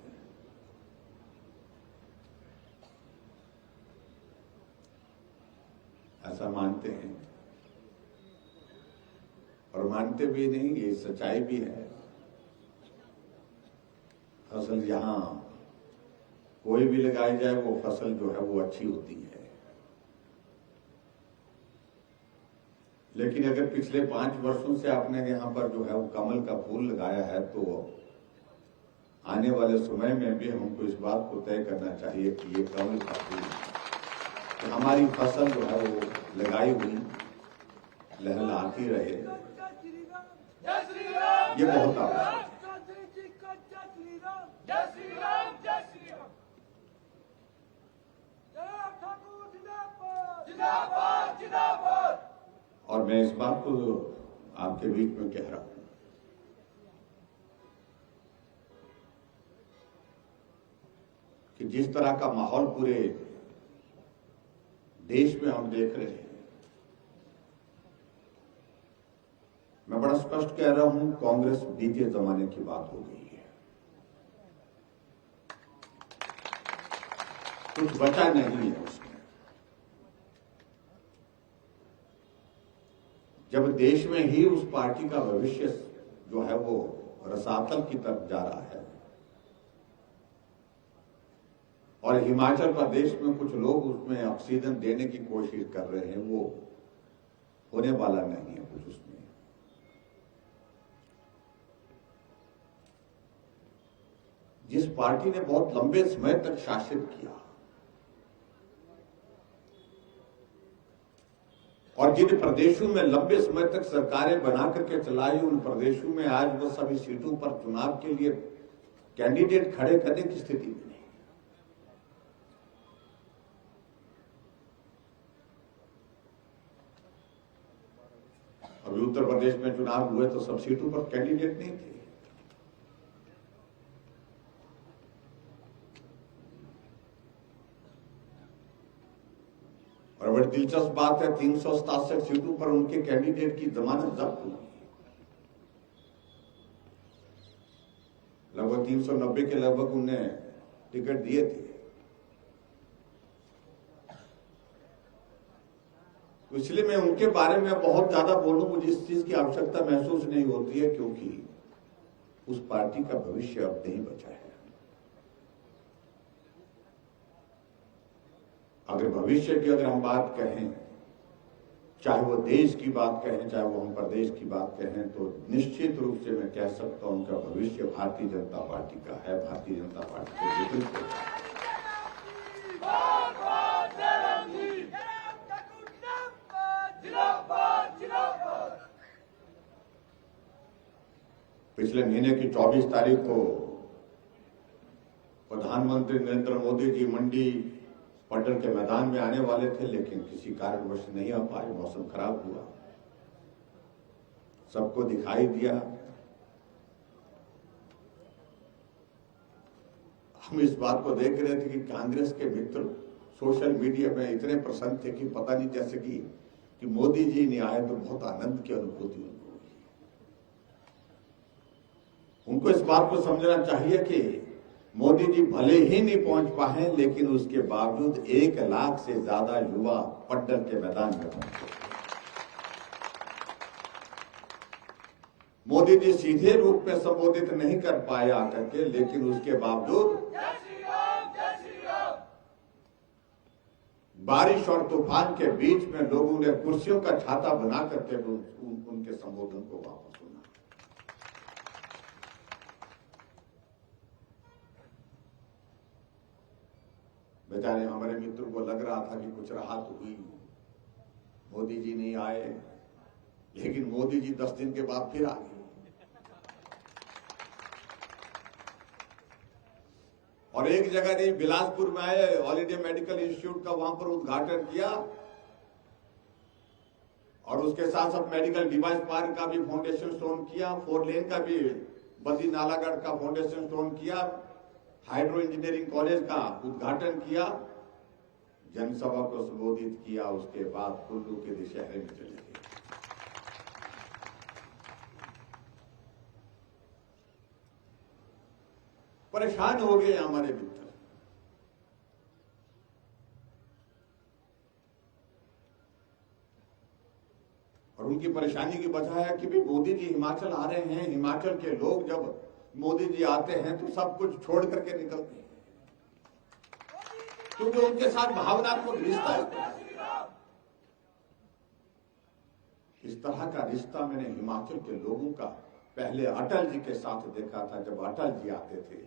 ऐसा मानते हैं और मानते भी नहीं, ये सच्चाई भी है। फसल यहां कोई भी लगाई जाए वो फसल जो है वो अच्छी होती है। लेकिन अगर पिछले 5 वर्षों से आपने यहाँ पर जो है वो कमल का फूल लगाया है, तो आने वाले समय में भी हमको इस बात को तय करना चाहिए कि ये कमल का फूल, कि हमारी फसल जो है वो लगाई हुई लहलहाती रहे, ये बहुत आवश्यक है। और मैं इस बात को आपके बीच में कह रहा हूं कि जिस तरह का माहौल पूरे देश में हम देख रहे हैं, मैं बड़ा स्पष्ट कह रहा हूं, कांग्रेस बीते जमाने की बात हो गई है। कुछ बचा नहीं है उसमें। जब देश में ही उस पार्टी का भविष्य जो है वो रसातल की तरफ जा रहा है और हिमाचल प्रदेश में कुछ लोग उसमें ऑक्सीजन देने की कोशिश कर रहे हैं, वो होने वाला नहीं है कुछ उसमें। जिस पार्टी ने बहुत लंबे समय तक शासित किया और जिन प्रदेशों में लंबे समय तक सरकारें बना करके चलाई, उन प्रदेशों में आज वो सभी सीटों पर चुनाव के लिए कैंडिडेट खड़े करने की स्थिति में नहीं। अभी उत्तर प्रदेश में चुनाव हुए तो सब सीटों पर कैंडिडेट नहीं थे। और बड़ी दिलचस्प बात है, 367 सीटों पर उनके कैंडिडेट की जमानत जब्त हुई। लगभग 390 के लगभग उन्हें टिकट दिए थे। तो इसलिए मैं उनके बारे में बहुत ज्यादा बोलूं, मुझे इस चीज की आवश्यकता महसूस नहीं होती है, क्योंकि उस पार्टी का भविष्य अब नहीं बचा है। अगर भविष्य की हम बात कहें, चाहे वो देश की बात कहें, चाहे वो हम प्रदेश की बात कहें, तो निश्चित रूप से मैं कह सकता हूं उनका भविष्य भारतीय जनता पार्टी का है, भारतीय जनता पार्टी के नेतृत्व में। पिछले महीने की 24 तारीख को प्रधानमंत्री नरेंद्र मोदी जी मंडी पटल के मैदान में आने वाले थे, लेकिन किसी कारणवश नहीं आ पाए। मौसम खराब हुआ, सबको दिखाई दिया। हम इस बात को देख रहे थे कि कांग्रेस के मित्र सोशल मीडिया में इतने प्रसन्न थे कि पता नहीं, जैसे कि मोदी जी नहीं आए तो बहुत आनंद की अनुभूति उनको हुई। उनको इस बात को समझना चाहिए कि मोदी जी भले ही नहीं पहुंच पाए, लेकिन उसके बावजूद 1 लाख से ज्यादा युवा पट्टन के मैदान में पहुंचे। मोदी जी सीधे रूप में संबोधित नहीं कर पाए आकर के, लेकिन उसके बावजूद बारिश और तूफान के बीच में लोगों ने कुर्सियों का छाता बना करके उनके संबोधन को वापस सुना। बेचारे हमारे मित्रों को लग रहा था कि कुछ राहत हुई, मोदी जी नहीं आए, लेकिन मोदी जी 10 दिन के बाद फिर आ गए। और एक जगह नहीं, बिलासपुर में आए, ऑल इंडिया मेडिकल इंस्टीट्यूट का वहां पर उद्घाटन किया और उसके साथ साथ मेडिकल डिवाइस पार्क का भी फाउंडेशन स्टोन किया, 4 लेन का भी बद्री नालागढ़ का फाउंडेशन स्टोन किया, हाइड्रो इंजीनियरिंग कॉलेज का उद्घाटन किया, जनसभा को संबोधित किया। उसके बाद कुल्लू के दशहरे में चले गए। परेशान हो गए हमारे मित्र। और उनकी परेशानी की वजह है कि भी मोदी जी हिमाचल आ रहे हैं। हिमाचल के लोग जब मोदी जी आते हैं तो सब कुछ छोड़ करके निकलते हैं, क्योंकि उनके साथ भावनात्मक रिश्ता है। इस तरह का रिश्ता मैंने हिमाचल के लोगों का पहले अटल जी के साथ देखा था। जब अटल जी आते थे,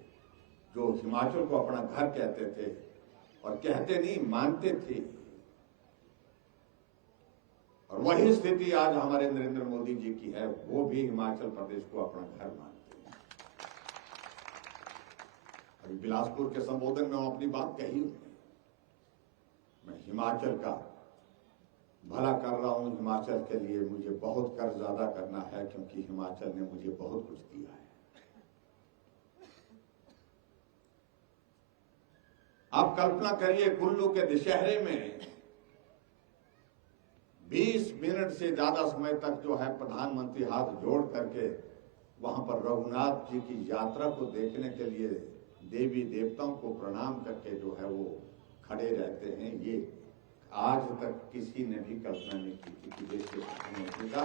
जो हिमाचल को अपना घर कहते थे, और कहते नहीं, मानते थे। और वही स्थिति आज हमारे नरेंद्र मोदी जी की है। वो भी हिमाचल प्रदेश को अपना घर मानते हैं। अभी बिलासपुर के संबोधन में अपनी बात कही, मैं हिमाचल का भला कर रहा हूं हिमाचल के लिए, मुझे बहुत कर्ज अदा करना है क्योंकि हिमाचल ने मुझे बहुत कुछ दिया है। आप कल्पना करिए, कुल्लू के दशहरे में 20 मिनट से ज्यादा समय तक जो है प्रधानमंत्री हाथ जोड़ करके वहां पर रघुनाथ जी की यात्रा को देखने के लिए देवी देवताओं को प्रणाम करके जो है वो खड़े रहते हैं। ये आज तक किसी ने भी कल्पना नहीं की थी कि देश के प्रधानमंत्री का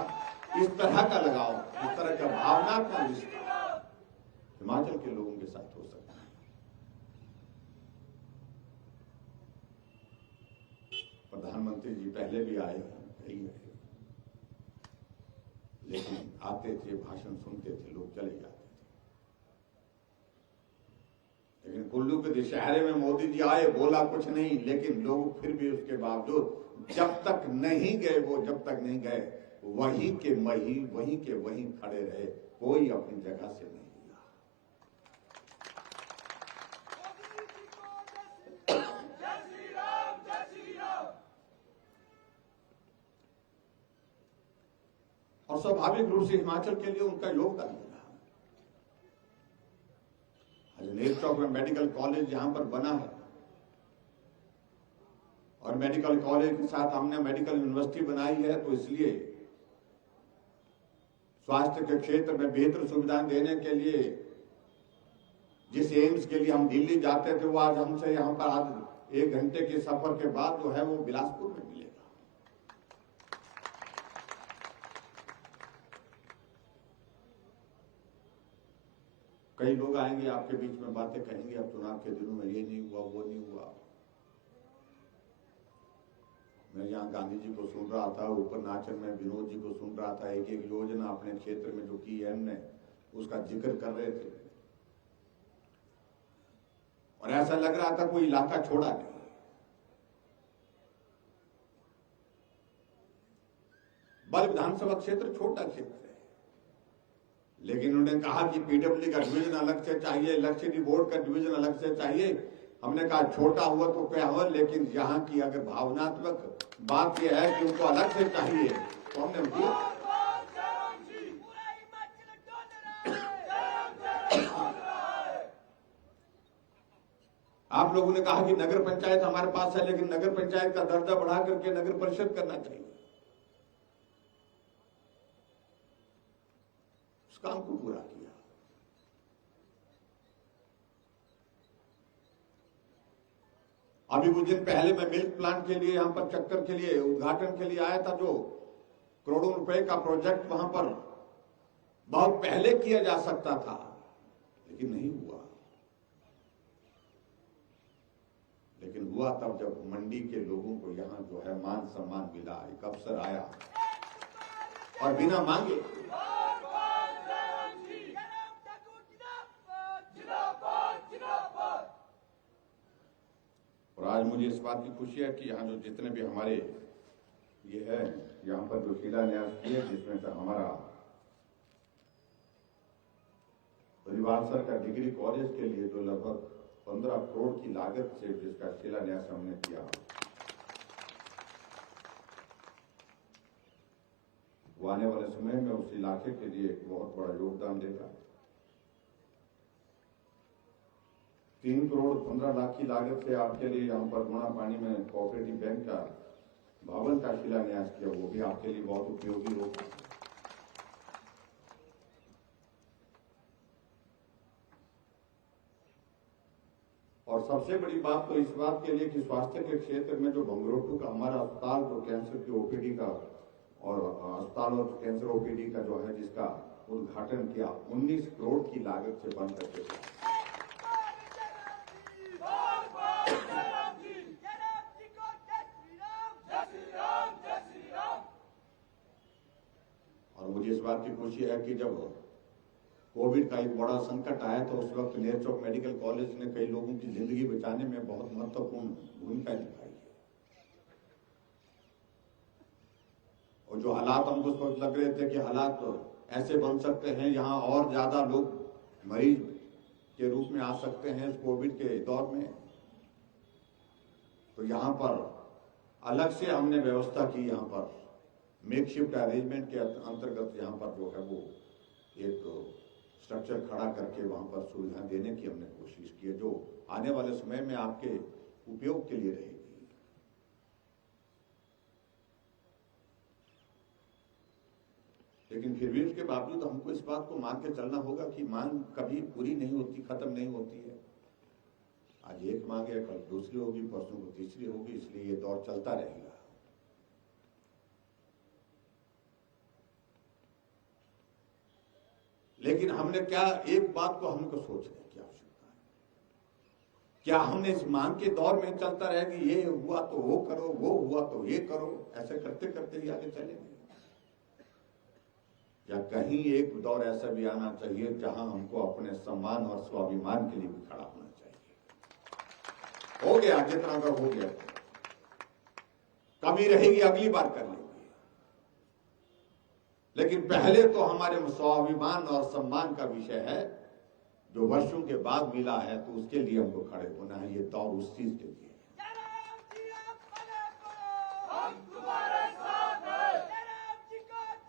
इस तरह का लगाव, इस तरह का भावनात्मक रिश्ता हिमाचल के लोगों के साथ हो सकता है। प्रधानमंत्री जी पहले भी आए हैं, लेकिन आते थे, भाषण सुनते थे, लोग चले जाते थे। लेकिन कुल्लू के दशहरे में मोदी जी आए, बोला कुछ नहीं, लेकिन लोग फिर भी उसके बावजूद जब तक नहीं गए, वो जब तक नहीं गए वहीं के वहीं खड़े रहे, कोई अपनी जगह से नहीं हिला। जय श्री राम, जय श्री राम। और स्वाभाविक रूप से हिमाचल के लिए उनका योगदान मिला। आज नेरचौक में मेडिकल कॉलेज यहां पर बना है और मेडिकल कॉलेज के साथ हमने मेडिकल यूनिवर्सिटी बनाई है, तो इसलिए स्वास्थ्य के क्षेत्र में बेहतर सुविधाएं देने के लिए जिस एम्स के लिए हम दिल्ली जाते थे, वो आज हमसे यहां पर आज 1 घंटे के सफर के बाद जो है वो बिलासपुर में मिलेगा। कई लोग आएंगे आपके बीच में बातें कहेंगे, अब चुनाव के दिनों में ये नहीं हुआ, वो नहीं हुआ। मैं यहाँ गांधी जी को सुन रहा था, ऊपर नाचन में विनोद जी को सुन रहा था, एक एक योजना अपने क्षेत्र में जो की है हमने, उसका जिक्र कर रहे थे और ऐसा लग रहा था कोई इलाका छोड़ा नहीं। बल विधानसभा क्षेत्र छोटा क्षेत्र है, लेकिन उन्होंने कहा कि पीडब्ल्यूडी का डिवीजन अलग से चाहिए, इलेक्ट्रिसिटी बोर्ड का डिवीजन अलग से चाहिए। हमने कहा छोटा हुआ तो क्या हुआ, लेकिन यहाँ की अगर भावनात्मक बात यह है कि उनको अलग से चाहिए तो हमने दिया। आप लोगों ने कहा कि नगर पंचायत हमारे पास है, लेकिन नगर पंचायत का दर्जा बढ़ा करके नगर परिषद करना चाहिए। उस काम को पूरा किया। अभी कुछ दिन पहले मैं मिल्क प्लांट के लिए यहां पर चक्कर के लिए उद्घाटन के लिए आया था, जो करोड़ों रुपए का प्रोजेक्ट वहां पर बहुत पहले किया जा सकता था, लेकिन नहीं हुआ। लेकिन हुआ तब जब मंडी के लोगों को यहां जो है मान सम्मान मिला, एक अवसर आया और बिना मांगे। और आज मुझे इस बात की खुशी है कि यहाँ जो जितने भी हमारे ये है, यहाँ पर जो शिलान्यास किए, जिसमें से हमारा परिवार का डिग्री कॉलेज के लिए जो लगभग 15 करोड़ की लागत से जिसका शिलान्यास हमने किया, वो आने वाले समय में उस इलाके के लिए एक बहुत बड़ा योगदान देगा। 3 करोड़ 15 लाख की लागत से आपके लिए यहाँ पर गुणा पानी में कोऑपरेटिव बैंक का भवन का शिलान्यास किया, वो भी आपके लिए बहुत उपयोगी होगा। और सबसे बड़ी बात तो इस बात के लिए कि स्वास्थ्य के क्षेत्र में जो भंगरोटू का हमारा अस्पताल, जो कैंसर की ओपीडी का और अस्पताल और कैंसर ओपीडी का जो है जिसका उद्घाटन किया, 19 करोड़ की लागत से बन करके। और मुझे इस बात की खुशी है कि जब कोविड का एक बड़ा संकट आया तो उस वक्त नेरचौक मेडिकल कॉलेज ने कई लोगों की जिंदगी बचाने में बहुत महत्वपूर्ण भूमिका निभाई है। और जो हालात हमको उस वक्त लग रहे थे कि हालात ऐसे बन सकते हैं, यहाँ और ज्यादा लोग मरीज के रूप में आ सकते हैं इस कोविड के दौर में, तो यहाँ पर अलग से हमने व्यवस्था की यहाँ पर मेक शिफ्ट अरेंजमेंट के अंतर्गत यहाँ पर जो है वो एक स्ट्रक्चर खड़ा करके वहाँ पर सुविधा देने की हमने कोशिश की है, जो आने वाले समय में आपके उपयोग के लिए रहेगी। लेकिन फिर भी उसके बावजूद हमको इस बात को मान के चलना होगा कि मांग कभी पूरी नहीं होती, खत्म नहीं होती है। आज एक मांग है, कल दूसरी होगी, परसों को तीसरी होगी, इसलिए ये दौर चलता रहेगा। लेकिन हमने क्या एक बात को हमको सोचने की आवश्यकता है, क्या हमने इस मांग के दौर में चलता रहे कि ये हुआ तो वो करो, वो हुआ तो ये करो, ऐसे करते करते ही आगे चलेंगे, या कहीं एक दौर ऐसा भी आना चाहिए जहां हमको अपने सम्मान और स्वाभिमान के लिए भी खड़ा होना चाहिए। हो गया जितना का हो गया, कमी रहेगी अगली बार कर लेंगे, लेकिन पहले तो हमारे स्वाभिमान और सम्मान का विषय है जो वर्षों के बाद मिला है, तो उसके लिए हमको खड़े होना है। ये दौर उस चीज के लिए।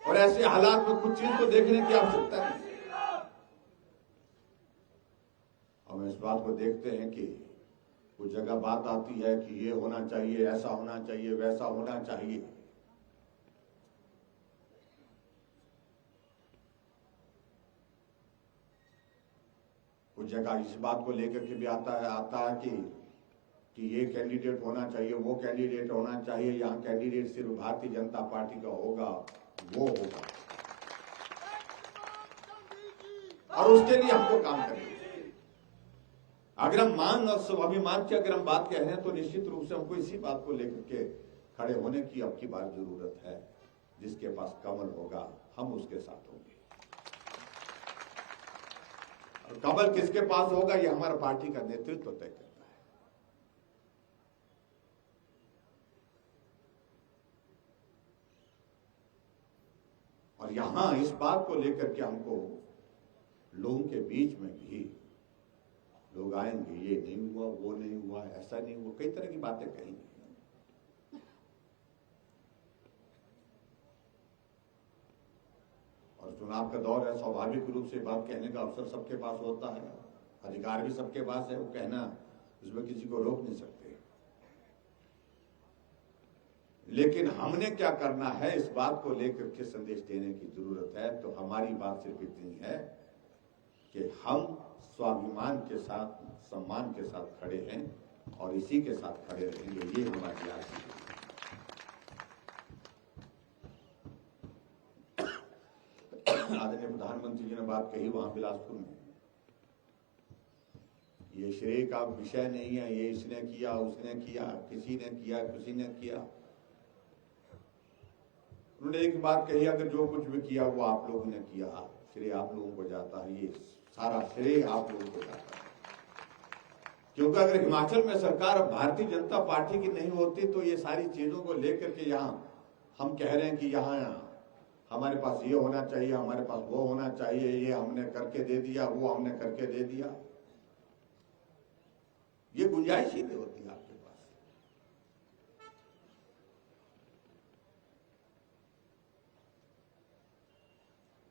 और ऐसे हालात में कुछ चीज को देखने की आवश्यकता है। हम इस बात को देखते हैं कि कुछ जगह बात आती है कि ये होना चाहिए, ऐसा होना चाहिए, वैसा होना चाहिए। कुछ जगह इस बात को लेकर के भी आता है कि ये कैंडिडेट होना चाहिए, वो कैंडिडेट होना चाहिए, यहाँ कैंडिडेट सिर्फ भारतीय जनता पार्टी का होगा, वो होगा, और उसके लिए हमको काम करना है। अगर हम मान और स्वाभिमान की अगर हम बात कह रहे हैं तो निश्चित रूप से हमको इसी बात को लेकर के खड़े होने की अब की बार जरूरत है। जिसके पास कमल होगा हम उसके साथ होंगे, और कमल किसके पास होगा ये हमारा पार्टी का नेतृत्व तय करता है। और यहां इस बात को लेकर के हमको लोगों के बीच में भी लोग आएंगे, ये नहीं हुआ, वो नहीं हुआ, ऐसा नहीं हुआ, कई तरह की बातें कहेंगे। और चुनाव का दौर है, स्वाभाविक रूप से बात कहने का अवसर सबके पास होता है, अधिकार भी सबके पास है, वो कहना उसमें किसी को रोक नहीं सकते। लेकिन हमने क्या करना है इस बात को लेकर के संदेश देने की जरूरत है। तो हमारी बात सिर्फ इतनी है कि हम स्वाभिमान के साथ, सम्मान के साथ खड़े हैं और इसी के साथ खड़े रहेंगे, ये हमारी आस है। आदरणीय प्रधानमंत्री जी ने बात कही वहां बिलासपुर में, ये श्रेय का विषय नहीं है, ये इसने किया, उसने किया, किसी ने किया, किसी ने किया। उन्होंने एक बात कही, अगर जो कुछ भी किया वो आप लोगों ने किया, श्रेय आप लोगों को जाता है, ये सारा श्रेय आप लोगों को जाता है। क्योंकि अगर हिमाचल में सरकार भारतीय जनता पार्टी की नहीं होती तो ये सारी चीजों को लेकर के यहाँ हम कह रहे हैं कि यहाँ हमारे पास ये होना चाहिए, हमारे पास वो होना चाहिए, ये हमने करके दे दिया, वो हमने करके दे दिया, ये गुंजाइश ही नहीं होती आपके पास।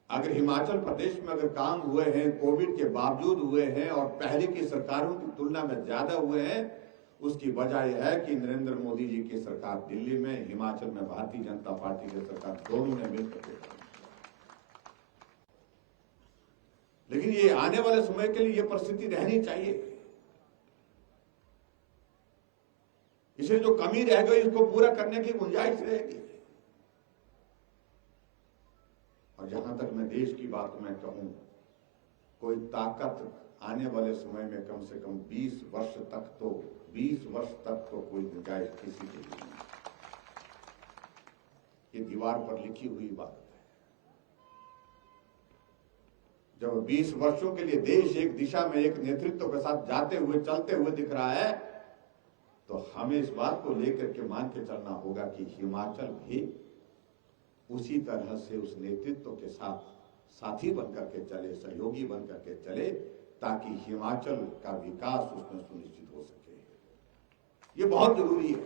अगर हिमाचल प्रदेश में अगर काम हुए हैं, कोविड के बावजूद हुए हैं और पहले की सरकारों की तुलना में ज्यादा हुए हैं, उसकी वजह यह है कि नरेंद्र मोदी जी की सरकार दिल्ली में, हिमाचल में भारतीय जनता पार्टी की सरकार, दोनों ने मिलकर के। लेकिन ये आने वाले समय के लिए ये परिस्थिति रहनी चाहिए। इसलिए जो कमी रह गई उसको पूरा करने की गुंजाइश रहेगी। और जहां तक मैं देश की बात में कहूं, कोई ताकत आने वाले समय में कम से कम 20 वर्ष तक तो कोई गुंजाइश किसी के लिए नहीं। ये दीवार पर लिखी हुई बात है। जब 20 वर्षों के लिए देश एक दिशा में एक नेतृत्व के साथ जाते हुए, चलते हुए दिख रहा है, तो हमें इस बात को लेकर के मान के चलना होगा कि हिमाचल भी उसी तरह से उस नेतृत्व के साथ साथी बनकर के चले, सहयोगी बनकर के चले, ताकि हिमाचल का विकास उसमें सुनिश्चित हो सके। ये बहुत जरूरी है।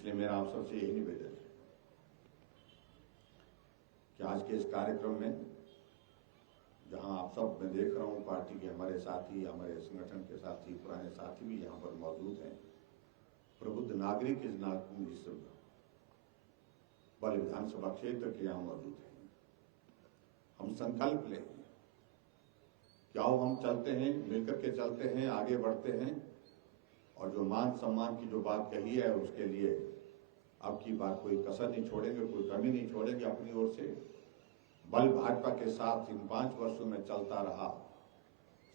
इसलिए मेरा आप सबसे यही निवेदन है कि आज के इस कार्यक्रम में, जहां आप सब मैं देख रहा हूं पार्टी के हमारे साथी, हमारे संगठन के साथी, पुराने साथी भी यहां पर मौजूद हैं, प्रबुद्ध नागरिक इस बल विधानसभा क्षेत्र के यहां मौजूद हैं। हम संकल्प लें कि आओ हम चलते हैं, मिलकर के चलते हैं, आगे बढ़ते हैं, और जो मान सम्मान की जो बात कही है उसके लिए अब की बात कोई कसर नहीं छोड़ेंगे, कोई कमी नहीं छोड़ेंगे अपनी ओर से। बल भाजपा के साथ इन 5 वर्षों में चलता रहा,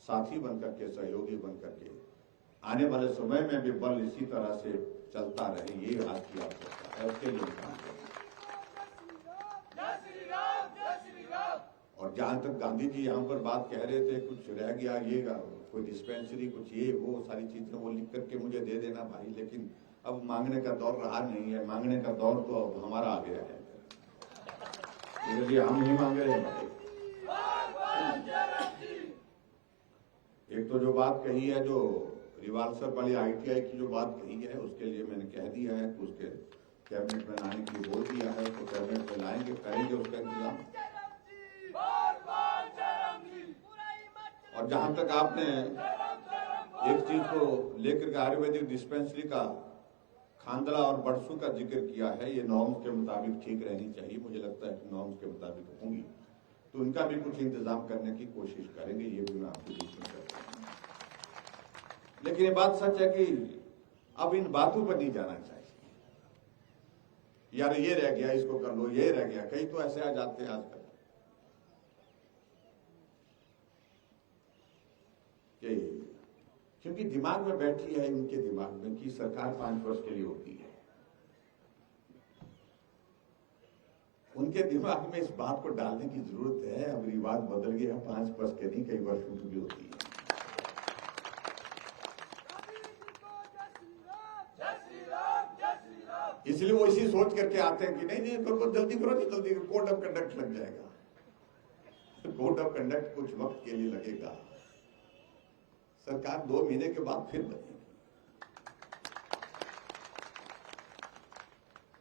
साथी बनकर के, सहयोगी बनकर के, आने वाले समय में भी बल इसी तरह से चलता रहे, ये आज की आवश्यकता है। उसके लिए काम करें। और जहां तक गांधी जी यहाँ पर बात कह रहे थे, कुछ रह गया, ये कोई डिस्पेंसरी, कुछ ये वो सारी चीजें वो लिख करके मुझे दे देना भाई, लेकिन अब मांगने का दौर रहा नहीं है। मांगने का दौर तो अब हमारा आ गया है, इसलिए हम ही मांग रहे हैं भाई। एक तो जो बात कही है, जो रिवाल्सर वाली ITI की जो बात कही है, उसके लिए मैंने कह दिया है कि उसके कैबिनेट में लाने के लिए बोल दिया है, तो कैबिनेट में लाएंगे, करेंगे उसका इंतजाम। और जहां तक आपने एक चीज को लेकर के आयुर्वेदिक डिस्पेंसरी का खांदला और बरसू का जिक्र किया है, ये नॉर्म्स के मुताबिक ठीक रहनी चाहिए। मुझे लगता है कि नॉर्म्स के मुताबिक होंगी, तो इनका भी कुछ इंतजाम करने की कोशिश करेंगे, ये भी मैं आपके बीच में करता हूं। लेकिन ये बात सच है कि अब इन बातों पर नहीं जाना चाहिए, यार ये रह गया, इसको कर लो, ये रह गया। कई तो ऐसे आ जाते हैं आजकल कि क्योंकि दिमाग में बैठी है उनके दिमाग में कि सरकार 5 वर्ष के लिए होती है। उनके दिमाग में इस बात को डालने की जरूरत है, अब रिवाज बदल गया, 5 वर्ष के नहीं, कई वर्षों की भी होती है। इसलिए वो इसी सोच करके आते हैं कि नहीं नहीं करो, जल्दी करो, नहीं जल्दी कोड ऑफ कंडक्ट लग जाएगा। कोड ऑफ कंडक्ट कुछ वक्त के लिए लगेगा, सरकार 2 महीने के बाद फिर बनेगी।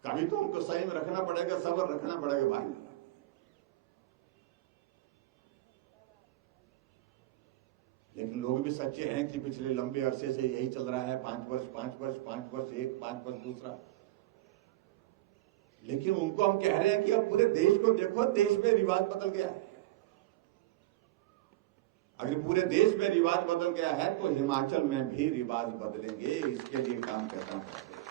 कभी तो हमको सही में रखना पड़ेगा, सब्र रखना पड़ेगा भाई। लेकिन लोग भी सच्चे हैं कि पिछले लंबे अरसे से यही चल रहा है, 5 वर्ष 5 वर्ष 5 वर्ष एक, 5 वर्ष दूसरा। लेकिन उनको हम कह रहे हैं कि अब पूरे देश को देखो, देश में रिवाज बदल गया है। अगर पूरे देश में रिवाज बदल गया है तो हिमाचल में भी रिवाज बदलेंगे, इसके लिए काम करना पड़ेगा।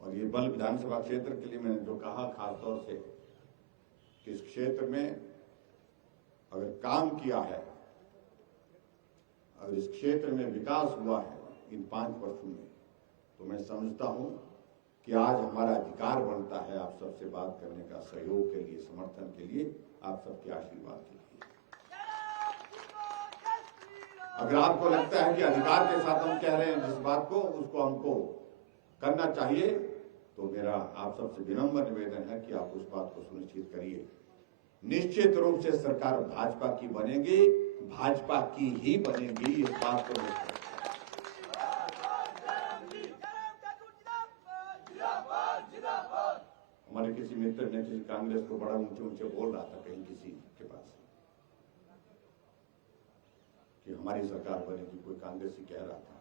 और ये बल विधानसभा क्षेत्र के लिए मैंने जो कहा, खासतौर से कि इस क्षेत्र में अगर काम किया है, अगर इस क्षेत्र में विकास हुआ है इन 5 वर्षों में, तो मैं समझता हूं कि आज हमारा अधिकार बनता है आप सबसे बात करने का, सहयोग के लिए, समर्थन के लिए, आप सबके आशीर्वाद के लिए। अगर आपको लगता है कि अधिकार के साथ हम कह रहे हैं जिस बात को, उसको हमको करना चाहिए, तो मेरा आप सबसे विनम्र निवेदन है कि आप उस बात को सुनिश्चित करिए। निश्चित रूप से सरकार भाजपा की बनेगी, भाजपा की ही बनेगी, इस बात को हमारे किसी मित्र ने किसी कांग्रेस को बड़ा ऊंचे ऊंचे बोल रहा था कहीं किसी के पास कि हमारी सरकार बनेगी, कोई कांग्रेसी कह रहा था,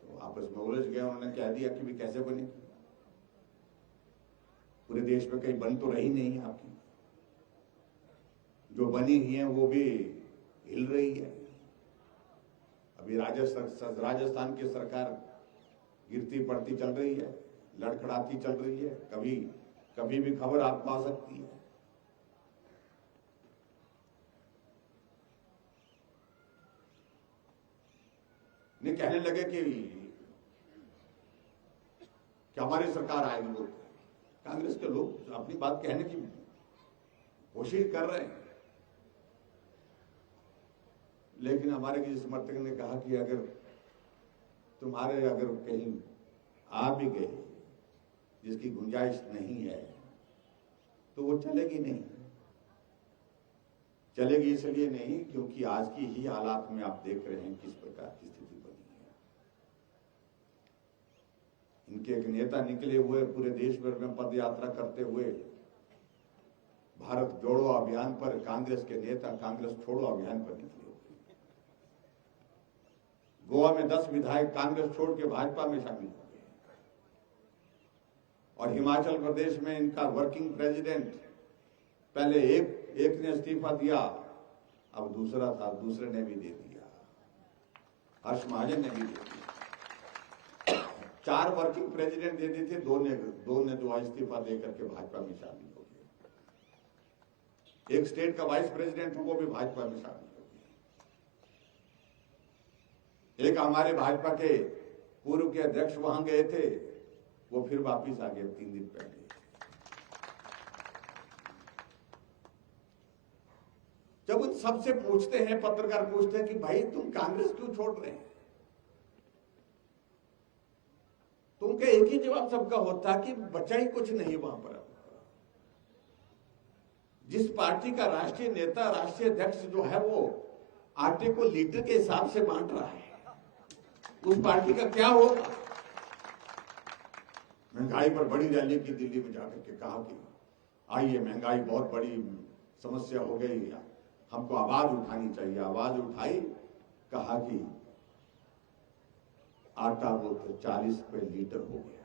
तो आपस में उलझ गया। उन्होंने कह दिया कि भी कैसे बनेगी, पूरे देश में कहीं बन तो रही नहीं है आपकी, जो बनी हुई है वो भी हिल रही है। अभी राजस्थान की सरकार गिरती पड़ती चल रही है, लड़खड़ाती चल रही है, कभी भी खबर आपको आ सकती है। नहीं कहने लगे कि हमारी सरकार आएगी, लोग कांग्रेस के लोग अपनी बात कहने की कोशिश कर रहे हैं, लेकिन हमारे किसी समर्थक ने कहा कि अगर तुम्हारे अगर कहीं आ भी गए जिसकी गुंजाइश नहीं है तो वो चलेगी नहीं। चलेगी इसलिए नहीं क्योंकि आज की ही हालात में आप देख रहे हैं किस प्रकार की स्थिति बनी है। इनके एक नेता निकले हुए पूरे देश भर में पद यात्रा करते हुए भारत जोड़ो अभियान पर, कांग्रेस के नेता कांग्रेस छोड़ो अभियान पर निकले हुए। गोवा में 10 विधायक कांग्रेस छोड़ के भाजपा में शामिल हो गए और हिमाचल प्रदेश में इनका वर्किंग प्रेसिडेंट, पहले एक ने इस्तीफा दिया, अब दूसरा था, दूसरे ने भी दे दिया, हर्ष महाजन ने भी दे दिया। 4 वर्किंग प्रेसिडेंट दे दिए थे, दो ने जो इस्तीफा दे करके भाजपा में शामिल हो गए। एक स्टेट का वाइस प्रेसिडेंट वो भी भाजपा में शामिल हो गए। एक हमारे भाजपा के पूर्व के अध्यक्ष वहां गए थे, वो फिर वापिस आ गए 3 दिन पहले। जब उन सबसे पूछते हैं, पत्रकार पूछते हैं कि भाई तुम कांग्रेस क्यों छोड़ रहे हैं, तो उनका एक ही जवाब सबका होता कि बचा ही कुछ नहीं वहां पर। जिस पार्टी का राष्ट्रीय नेता, राष्ट्रीय अध्यक्ष जो है वो आटे को लीटर के हिसाब से बांट रहा है, उस पार्टी का क्या होगा। महंगाई पर बड़ी रैली की दिल्ली में जाकर के कहा कि आइए, महंगाई बहुत बड़ी समस्या हो गई है, हमको आवाज उठानी चाहिए। आवाज उठाई, कहा कि आटा वो 40 रुपए लीटर हो गया।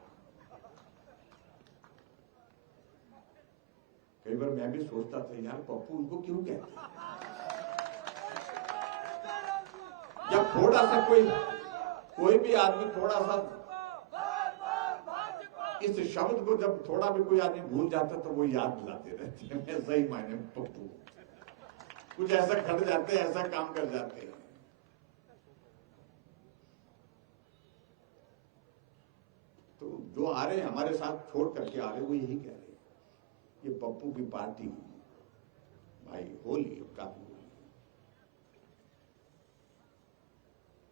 कई बार मैं भी सोचता था यार पप्पू उनको क्यों कहते हैं। जब थोड़ा सा कोई भी आदमी थोड़ा सा इस शब्द को जब थोड़ा भी कोई आदमी भूल जाता तो वो याद दिलाते रहते हैं। मैं सही मायने में पप्पू कुछ ऐसा खट जाते हैं, ऐसा काम कर जाते हैं। तो जो आ रहे हैं हमारे साथ छोड़ करके आ रहे, वो यही कह रहे हैं ये पप्पू की पार्टी भाई होली काफी होली।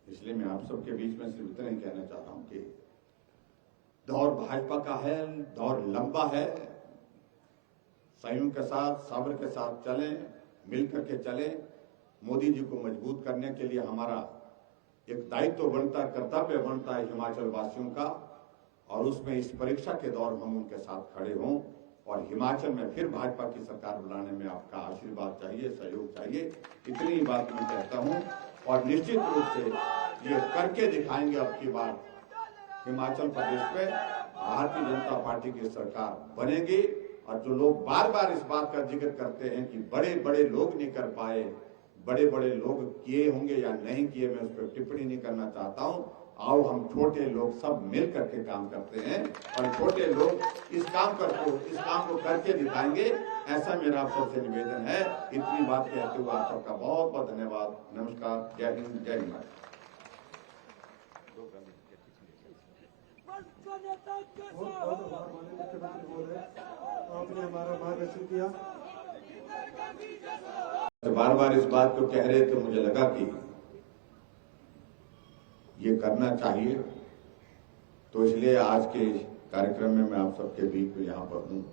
इसलिए मैं आप सबके बीच में सिर्फ इतना ही कहना चाहता हूं कि दौर भाजपा का है, दौर लंबा है। संयम के साथ, सब्र के साथ चलें, मिलकर के चलें। मोदी जी को मजबूत करने के लिए हमारा एक दायित्व बनता, कर्तव्य बनता है हिमाचल वासियों का, और उसमें इस परीक्षा के दौर हम उनके साथ खड़े हों और हिमाचल में फिर भाजपा की सरकार बनाने में आपका आशीर्वाद चाहिए, सहयोग चाहिए। इतनी ही बात मैं कहता हूं और निश्चित रूप से ये करके दिखाएंगे। अब की बार हिमाचल प्रदेश में भारतीय जनता पार्टी की सरकार बनेगी। और जो लोग बार बार इस बात का जिक्र करते हैं कि बड़े बड़े लोग नहीं कर पाए, बड़े बड़े लोग किए होंगे या नहीं किए, मैं उस पर टिप्पणी नहीं करना चाहता हूं। आओ हम छोटे लोग सब मिल करके काम करते हैं और छोटे लोग इस काम को करके दिखाएंगे, ऐसा मेरा आप सबसे निवेदन है। इतनी बात कहते हुए आप सबका बहुत बहुत धन्यवाद। नमस्कार, जय हिंद, जय हिमाचल। मुख्यमंत्री बोल रहे, आपने हमारा मार्गदर्शन किया। बार बार इस बात को कह रहे थे, मुझे लगा कि ये करना चाहिए, तो इसलिए आज के कार्यक्रम में मैं आप सबके बीच में यहाँ पर हूँ।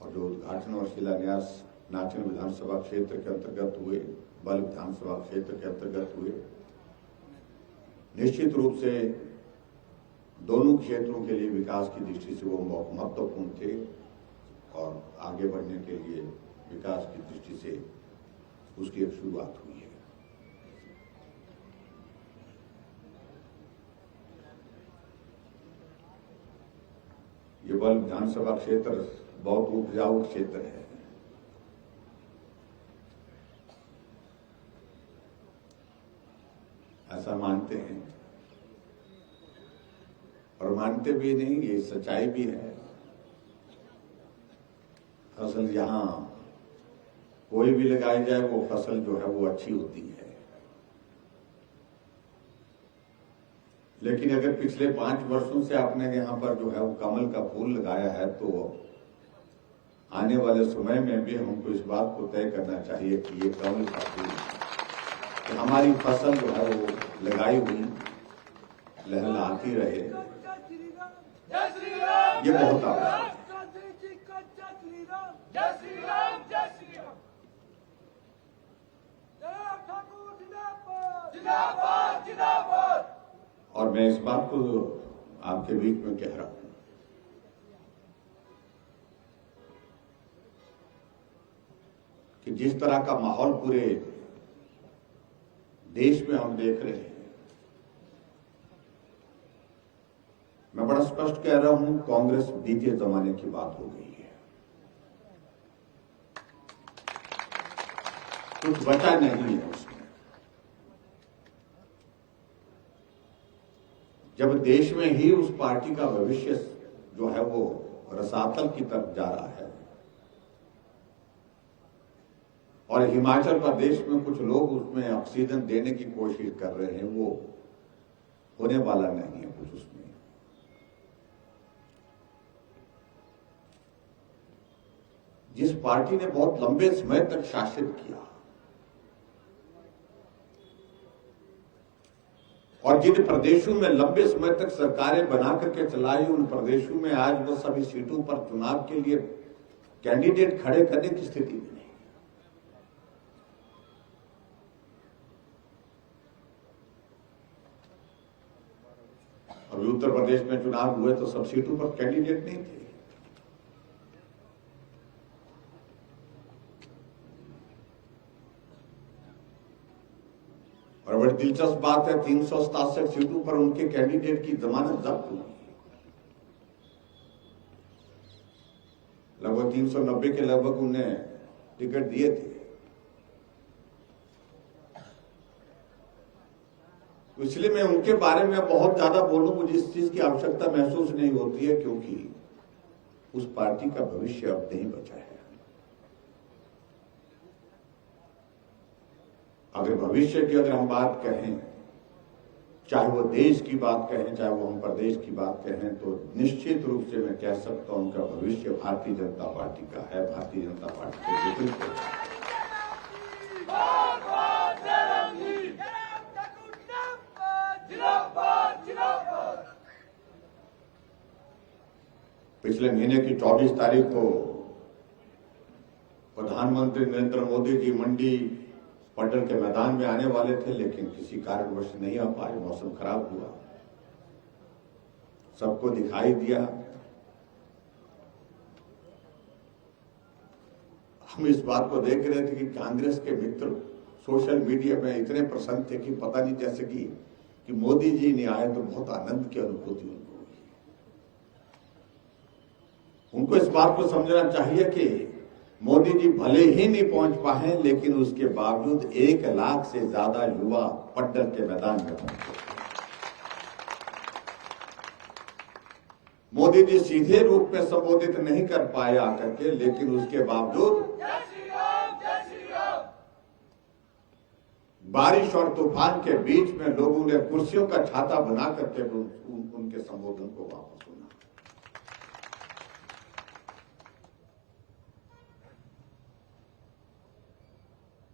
और जो उद्घाटन और शिलान्यास नाचन विधानसभा क्षेत्र के अंतर्गत हुए, बल विधानसभा क्षेत्र के अंतर्गत हुए, निश्चित रूप से दोनों क्षेत्रों के लिए विकास की दृष्टि से वो बहुत महत्वपूर्ण थे और आगे बढ़ने के लिए विकास की दृष्टि से उसकी एक शुरुआत हुई है। ये बल विधानसभा क्षेत्र बहुत उपजाऊ क्षेत्र है। ऐसा मानते हैं और मानते भी नहीं, ये सच्चाई भी है। फसल जहां कोई भी लगाई जाए वो फसल जो है वो अच्छी होती है। लेकिन अगर पिछले 5 वर्षों से आपने यहाँ पर जो है वो कमल का फूल लगाया है, तो आने वाले समय में भी हमको इस बात को तय करना चाहिए कि ये कमल का फूल, कि हमारी फसल जो है वो लगाई हुई लहलहाती रहे, ये बहुत आवश्यक है। जिंदाबाद जिंदाबाद। और मैं इस बात को आपके बीच में कह रहा हूं कि जिस तरह का माहौल पूरे देश में हम देख रहे हैं, मैं बड़ा स्पष्ट कह रहा हूं, कांग्रेस बीते जमाने की बात हो गई है। कुछ बचा नहीं है उसमें। जब देश में ही उस पार्टी का भविष्य जो है वो रसातल की तरफ जा रहा है और हिमाचल प्रदेश में कुछ लोग उसमें ऑक्सीजन देने की कोशिश कर रहे हैं, वो होने वाला नहीं है कुछ उसमें। जिस पार्टी ने बहुत लंबे समय तक शासित किया और जिन प्रदेशों में लंबे समय तक सरकारें बना करके चलाई, उन प्रदेशों में आज वो सभी सीटों पर चुनाव के लिए कैंडिडेट खड़े करने की स्थिति में नहीं। अभी उत्तर प्रदेश में चुनाव हुए तो सब सीटों पर कैंडिडेट नहीं थे। और बड़ी दिलचस्प बात है, 367 सीटों पर उनके कैंडिडेट की जमानत जब्त हुई। लगभग 390 के लगभग उन्हें टिकट दिए थे। इसलिए मैं उनके बारे में बहुत ज्यादा बोलूं, मुझे इस चीज की आवश्यकता महसूस नहीं होती है, क्योंकि उस पार्टी का भविष्य अब नहीं बचा है। अगर भविष्य की अगर हम बात कहें, चाहे वो देश की बात कहें, चाहे वो हम प्रदेश की बात कहें, तो निश्चित रूप से मैं कह सकता हूं उनका भविष्य भारतीय जनता पार्टी का है, भारतीय जनता पार्टी के नेतृत्व का। पिछले महीने की 24 तारीख को प्रधानमंत्री नरेंद्र मोदी जी मंडी पटल के मैदान में आने वाले थे, लेकिन किसी कारणवश नहीं आ पाए, मौसम खराब हुआ। सबको दिखाई दिया। हम इस बात को देख रहे थे कि कांग्रेस के मित्र सोशल मीडिया में इतने प्रसन्न थे कि पता नहीं, जैसे कि मोदी जी नहीं आए तो बहुत आनंद की अनुभूति उनको हुई। उनको इस बात को समझना चाहिए कि मोदी जी भले ही नहीं पहुंच पाए, लेकिन उसके बावजूद 1 लाख से ज्यादा युवा पट्टन के मैदान में पहुंचे। मोदी जी सीधे रूप में संबोधित नहीं कर पाए आकर के, लेकिन उसके बावजूद बारिश और तूफान के बीच में लोगों ने कुर्सियों का छाता बना करके उनके संबोधन को वापस सुना।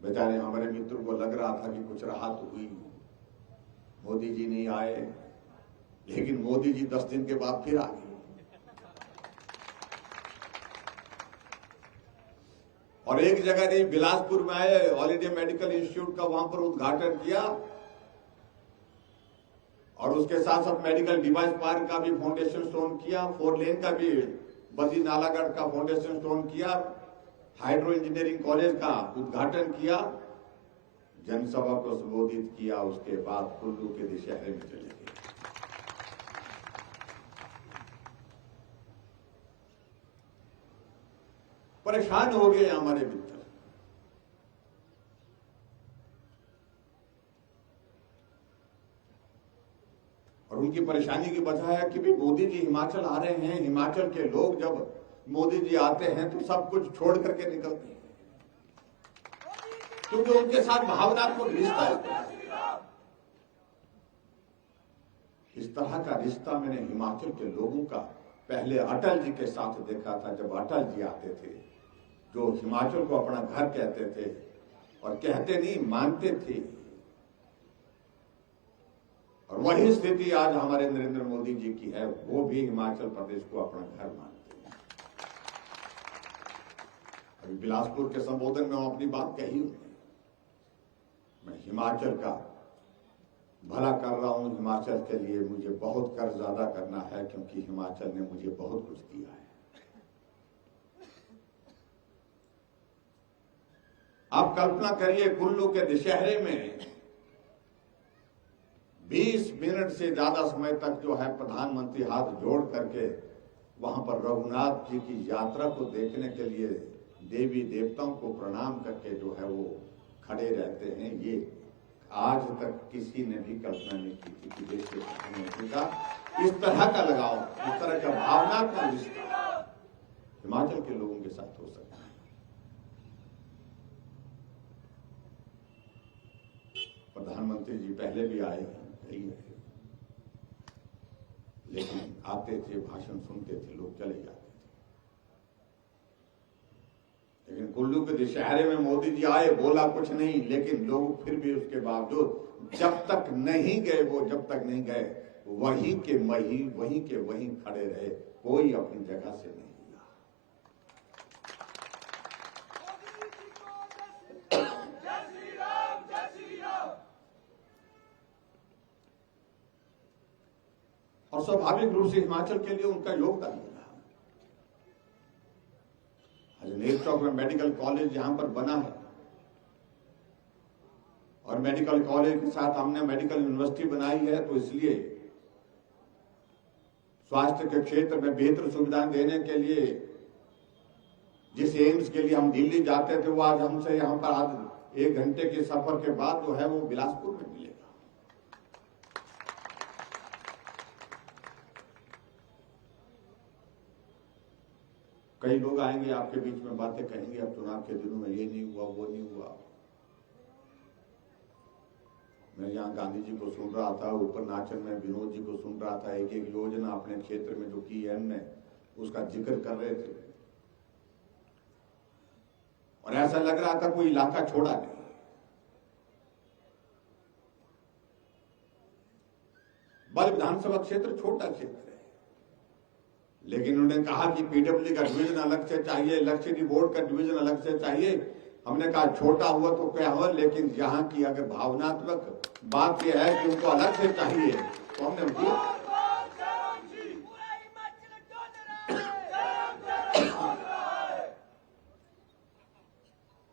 बेचारे हमारे मित्रों को लग रहा था कि कुछ राहत हुई, मोदी जी नहीं आए, लेकिन मोदी जी 10 दिन के बाद फिर आ गए। और एक जगह नहीं, बिलासपुर में आए, ऑल इंडिया मेडिकल इंस्टीट्यूट का वहां पर उद्घाटन किया और उसके साथ साथ मेडिकल डिवाइस पार्क का भी फाउंडेशन स्टोन किया, 4 लेन का भी बद्री नालागढ़ का फाउंडेशन स्टोन किया, हाइड्रो इंजीनियरिंग कॉलेज का उद्घाटन किया, जनसभा को संबोधित किया। उसके बाद कुल्लू के दशहरे में चले गए। परेशान हो गए हमारे मित्र। और उनकी परेशानी की वजह है कि भी मोदी जी हिमाचल आ रहे हैं। हिमाचल के लोग जब मोदी जी आते हैं तो सब कुछ छोड़ करके निकलते हैं, क्योंकि उनके साथ भावनात्मक रिश्ता है। इस तरह का रिश्ता मैंने हिमाचल के लोगों का पहले अटल जी के साथ देखा था। जब अटल जी आते थे, जो हिमाचल को अपना घर कहते थे, और कहते नहीं मानते थे, और वही स्थिति आज हमारे नरेंद्र मोदी जी की है। वो भी हिमाचल प्रदेश को अपना घर मानते हैं। अभी बिलासपुर के संबोधन में अपनी बात कही, मैं हिमाचल का भला कर रहा हूं हिमाचल के लिए, मुझे बहुत कर्ज अदा करना है क्योंकि हिमाचल ने मुझे बहुत कुछ दिया है। आप कल्पना करिए, कुल्लू के दशहरे में 20 मिनट से ज्यादा समय तक जो है प्रधानमंत्री हाथ जोड़ करके वहां पर रघुनाथ जी की यात्रा को देखने के लिए देवी देवताओं को प्रणाम करके जो है वो खड़े रहते हैं। ये आज तक किसी ने भी कल्पना नहीं की थी कि देश के प्रधानमंत्री का इस तरह का लगाव, इस तरह का भावनात्मक रिश्ता हिमाचल के लोगों के साथ हो सकता है। प्रधानमंत्री जी पहले भी आए हैं, कई हैं, लेकिन आते थे, भाषण सुनते थे, लोग चले जाते थे। लेकिन कुल्लू के दशहरे में मोदी जी आए, बोला कुछ नहीं, लेकिन लोग फिर भी उसके बावजूद जब तक नहीं गए, जब तक नहीं गए वहीं के वहीं खड़े रहे, कोई अपनी जगह से नहीं हिला। जय श्री राम, जय श्री राम। और स्वाभाविक रूप से हिमाचल के लिए उनका योगदान मिला। नेर चौक में मेडिकल कॉलेज यहां पर बना है और मेडिकल कॉलेज के साथ हमने मेडिकल यूनिवर्सिटी बनाई है, तो इसलिए स्वास्थ्य के क्षेत्र में बेहतर सुविधाएं देने के लिए जिस एम्स के लिए हम दिल्ली जाते थे, वो आज हमसे यहां पर आज 1 घंटे के सफर के बाद जो है वो बिलासपुर में मिलेगा। कई लोग आएंगे आपके बीच में बातें कहेंगे, अब चुनाव के दिनों में ये नहीं हुआ, वो नहीं हुआ। मैं यहाँ गांधी जी को सुन रहा था, ऊपर नाचन में विनोद जी को सुन रहा था, एक एक योजना अपने क्षेत्र में जो की है हमने, उसका जिक्र कर रहे थे और ऐसा लग रहा था कोई इलाका छोड़ा नहीं। बल विधानसभा क्षेत्र छोटा क्षेत्र है, लेकिन उन्होंने कहा कि पीडब्ल्यू का डिवीजन अलग से चाहिए, लक्षद्वीप बोर्ड का डिवीजन अलग से चाहिए। हमने कहा छोटा हुआ तो क्या हुआ, लेकिन यहाँ की अगर भावनात्मक बात यह है कि उनको अलग से चाहिए तो हमने दिया।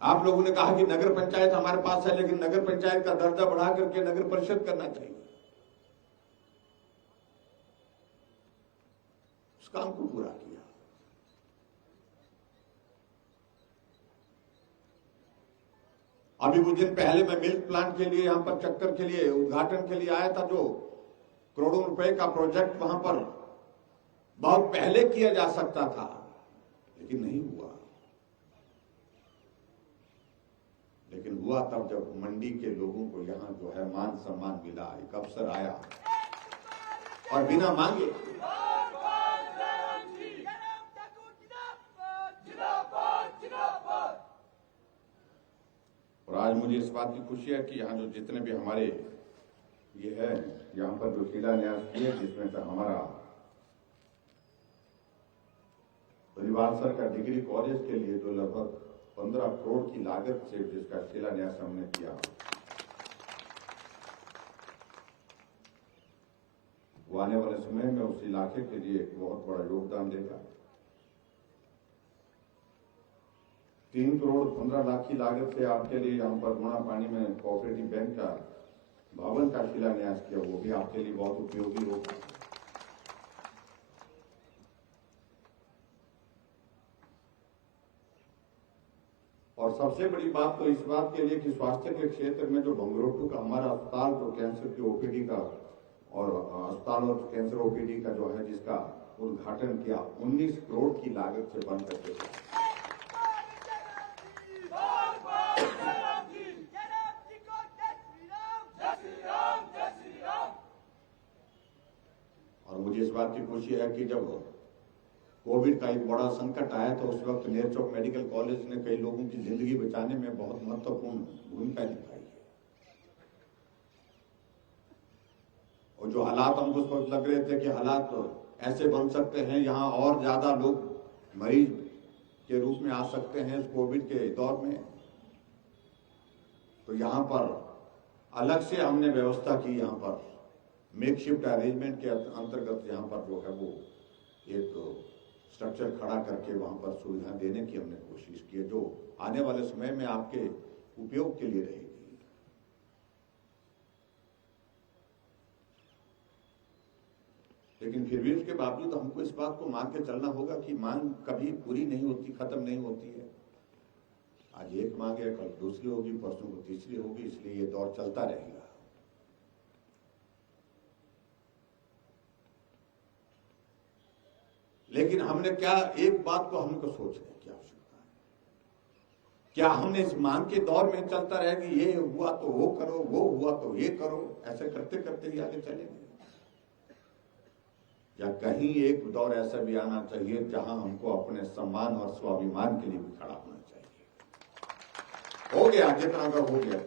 आप लोगों ने कहा कि नगर पंचायत हमारे पास है, लेकिन नगर पंचायत का दर्जा बढ़ा करके नगर परिषद करना चाहिए। उस काम को पूरा किया। अभी कुछ दिन पहले मैं मिल्क प्लांट के लिए यहां पर चक्कर के लिए उद्घाटन के लिए आया था, जो करोड़ों रुपए का प्रोजेक्ट वहां पर बहुत पहले किया जा सकता था, लेकिन नहीं हुआ। लेकिन हुआ तब जब मंडी के लोगों को यहां जो है मान सम्मान मिला, एक अवसर आया और बिना मांगे। और आज मुझे इस बात की खुशी है कि यहाँ जो जितने भी हमारे ये है यहाँ पर जो शिलान्यास किए, जिसमें से हमारा परिवार का डिग्री कॉलेज के लिए जो लगभग 15 करोड़ की लागत से जिसका शिलान्यास हमने किया, वो आने वाले समय में उस इलाके के लिए एक बहुत बड़ा योगदान देगा। 3 करोड़ 15 लाख की लागत से आपके लिए यहाँ पर गुणा पानी में कोऑपरेटिव बैंक का भवन का शिलान्यास किया, वो भी आपके लिए बहुत उपयोगी होगा। और सबसे बड़ी बात तो इस बात के लिए कि स्वास्थ्य के क्षेत्र में जो बंगरोटू का हमारा अस्पताल, जो कैंसर की ओपीडी का और अस्पताल और कैंसर ओपीडी का जो है जिसका उद्घाटन किया, 19 करोड़ की लागत से बन करके। और मुझे इस बात की खुशी है कि जब कोविड का एक बड़ा संकट आया तो उस वक्त नेर चौक मेडिकल कॉलेज ने कई लोगों की जिंदगी बचाने में बहुत महत्वपूर्ण भूमिका निभाई है। और जो हालात हमको उस वक्त लग रहे थे कि हालात ऐसे बन सकते हैं, यहाँ और ज्यादा लोग मरीज के रूप में आ सकते हैं इस कोविड के दौर में, तो यहाँ पर अलग से हमने व्यवस्था की यहाँ पर मेक शिफ्ट अरेंजमेंट के अंतर्गत यहाँ पर जो है वो एक स्ट्रक्चर खड़ा करके वहां पर सुविधा देने की हमने कोशिश की है, जो आने वाले समय में आपके उपयोग के लिए रहेगी। लेकिन फिर भी उसके बावजूद हमको इस बात को मान के चलना होगा कि मांग कभी पूरी नहीं होती, खत्म नहीं होती है। आज एक मांग है, कल दूसरी होगी, परसों को तीसरी होगी, इसलिए ये दौर चलता रहेगा। लेकिन हमने क्या एक बात को हमको सोचने की आवश्यकता है, क्या हमने इस मांग के दौर में चलता रहे कि ये हुआ तो वो करो, वो हुआ तो ये करो, ऐसे करते करते ही आगे चलेंगे, या कहीं एक दौर ऐसा भी आना चाहिए जहां हमको अपने सम्मान और स्वाभिमान के लिए भी खड़ा होना चाहिए। हो गया जितना का हो गया,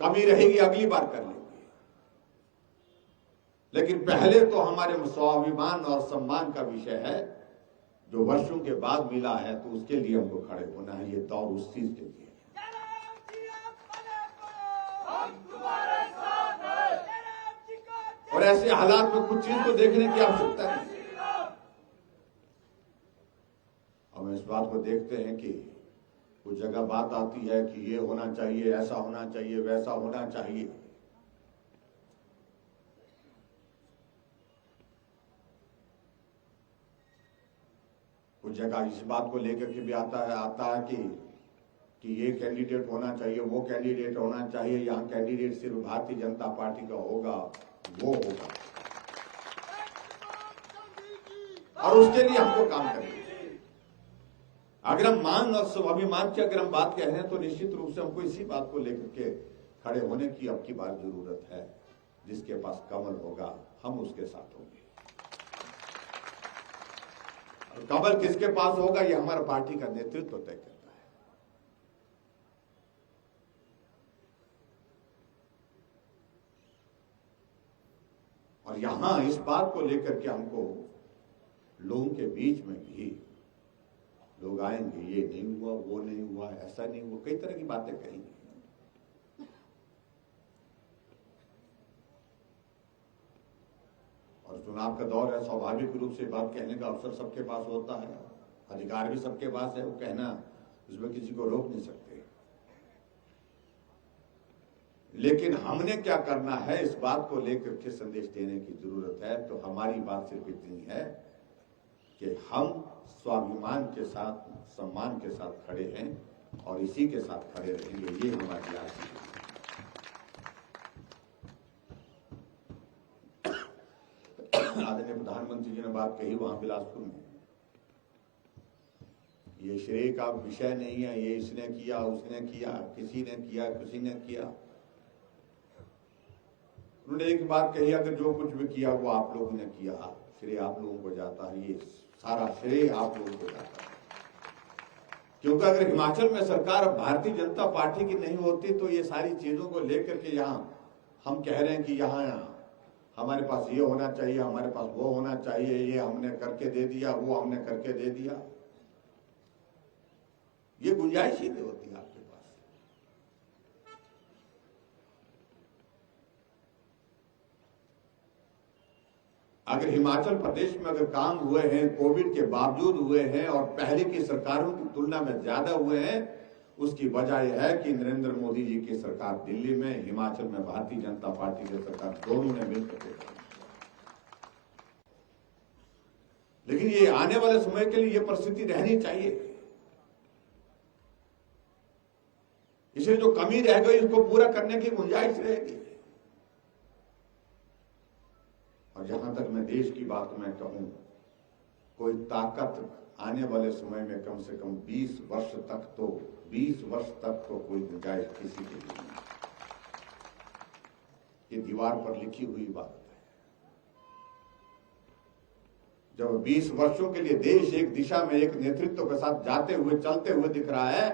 कमी रहेगी अगली बार कर लेंगे, लेकिन पहले तो हमारे स्वाभिमान और सम्मान का विषय है जो वर्षों के बाद मिला है, तो उसके लिए हमको खड़े होना है। ये दौर उस चीज के लिए है। और ऐसे हालात में कुछ चीज को देखने की आवश्यकता है। हम इस बात को देखते हैं कि कुछ जगह बात आती है कि ये होना चाहिए, ऐसा होना चाहिए, वैसा होना चाहिए। कुछ जगह इस बात को लेकर के भी आता है कि ये कैंडिडेट होना चाहिए, वो कैंडिडेट होना चाहिए, यहाँ कैंडिडेट सिर्फ भारतीय जनता पार्टी का होगा, वो होगा, और उसके लिए हमको काम करना है। अगर हम मान और स्वाभिमान की अगर हम बात कह रहे हैं तो निश्चित रूप से हमको इसी बात को लेकर के खड़े होने की अब की बार जरूरत है। जिसके पास कमल होगा हम उसके साथ होंगे। और कमल किसके पास होगा ये हमारा पार्टी का नेतृत्व तय करता है। और यहां इस बात को लेकर के हमको लोगों के बीच में भी लोग आएंगे, ये नहीं हुआ, वो नहीं हुआ, ऐसा नहीं हुआ, कई तरह की बातें कहेंगे। और चुनाव का दौर है, स्वाभाविक रूप से बात कहने का अवसर सबके पास होता है, अधिकार भी सबके पास है, वो कहना उसमें किसी को रोक नहीं सकते। लेकिन हमने क्या करना है इस बात को लेकर के संदेश देने की जरूरत है। तो हमारी बात सिर्फ इतनी है कि हम स्वाभिमान के साथ, सम्मान के साथ खड़े हैं और इसी के साथ खड़े रहेंगे। ये हमारी आस है। आदरणीय प्रधानमंत्री जी ने बात कही वहां बिलासपुर में, ये श्रेय का विषय नहीं है, ये इसने किया, उसने किया, किसी ने किया, किसी ने किया। उन्होंने एक बात कही, अगर जो कुछ भी किया वो आप लोगों ने किया, श्रेय आप लोगों को जाता है, ये सारा श्रेय आप लोगों को जाता है। क्योंकि अगर हिमाचल में सरकार भारतीय जनता पार्टी की नहीं होती तो ये सारी चीजों को लेकर के यहाँ हम कह रहे हैं कि यहाँ हमारे पास ये होना चाहिए, हमारे पास वो होना चाहिए, ये हमने करके दे दिया, वो हमने करके दे दिया, ये गुंजाइश ही नहीं होती आपके पास। अगर हिमाचल प्रदेश में अगर काम हुए हैं, कोविड के बावजूद हुए हैं और पहले की सरकारों की तुलना में ज्यादा हुए हैं, उसकी वजह यह है कि नरेंद्र मोदी जी की सरकार दिल्ली में, हिमाचल में भारतीय जनता पार्टी की सरकार, दोनों ने मिलकर के। लेकिन ये आने वाले समय के लिए ये परिस्थिति रहनी चाहिए। इसलिए जो कमी रह गई उसको पूरा करने की गुंजाइश रहेगी। और जहां तक मैं देश की बात में कहूं, कोई ताकत आने वाले समय में कम से कम 20 वर्ष तक तो कोई गुंजाइश किसी के लिए नहीं। ये दीवार पर लिखी हुई बात है। जब 20 वर्षों के लिए देश एक दिशा में एक नेतृत्व के साथ जाते हुए, चलते हुए दिख रहा है,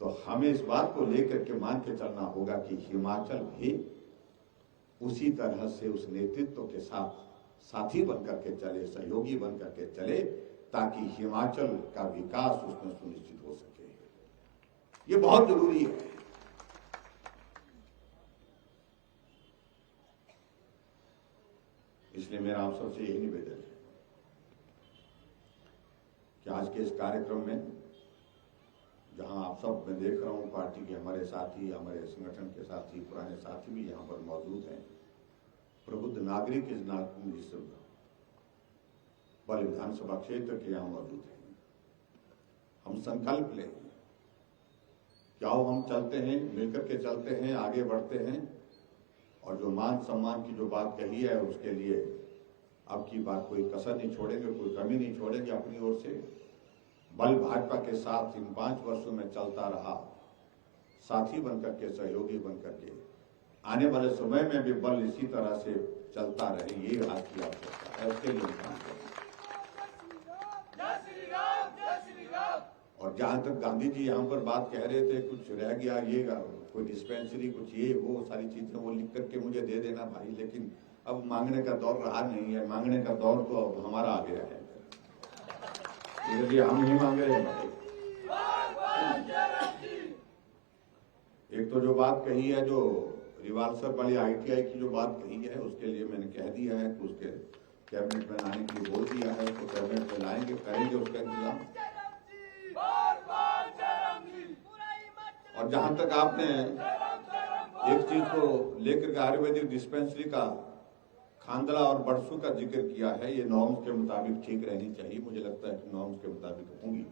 तो हमें इस बात को लेकर के मान के चलना होगा कि हिमाचल भी उसी तरह से उस नेतृत्व के साथ साथी बनकर के चले, सहयोगी बनकर के चले, ताकि हिमाचल का विकास उसमें सुनिश्चित हो सके। ये बहुत जरूरी है। इसलिए मेरा आप सबसे यही निवेदन है कि आज के इस कार्यक्रम में, जहां आप सब मैं देख रहा हूं पार्टी के हमारे साथी, हमारे संगठन के साथी, पुराने साथी भी यहां पर मौजूद हैं, प्रबुद्ध नागरिक इस बल विधानसभा क्षेत्र के यहाँ मौजूद हैं। हम संकल्प लें कि आओ हम चलते हैं, मिलकर के चलते हैं, आगे बढ़ते हैं, और जो मान सम्मान की जो बात कही है उसके लिए अब की बात कोई कसर नहीं छोड़ेंगे, कोई कमी नहीं छोड़ेंगे। अपनी ओर से बल भाजपा के साथ इन 5 वर्षों में चलता रहा, साथी बनकर के, सहयोगी बनकर के, आने वाले समय में भी बल इसी तरह से चलता रहे, ये आज की आवश्यकता है। उसके लिए काम करें। और जहां तक गांधी जी यहाँ पर बात कह रहे थे, कुछ रह गया, ये कोई डिस्पेंसरी, कुछ ये वो सारी चीजें वो लिख करके मुझे दे देना भाई, लेकिन अब मांगने का दौर रहा नहीं है। मांगने का दौर तो अब हमारा आ गया है, इसलिए हम ही मांग रहे हैं भाई। एक तो जो बात कही है, जो रिवाल्सर वाली ITI की जो बात कही है, उसके लिए मैंने कह दिया है कि उसके कैबिनेट में लाने के लिए बोल दिया है, उसको कैबिनेट में लाएंगे, करेंगे उसका इंतजाम। और जहां तक आपने एक चीज को लेकर के आयुर्वेदिक डिस्पेंसरी का खांदला और बरसू का जिक्र किया है, ये नॉर्म्स के मुताबिक ठीक रहनी चाहिए। मुझे लगता है कि नॉर्म्स के मुताबिक होंगी,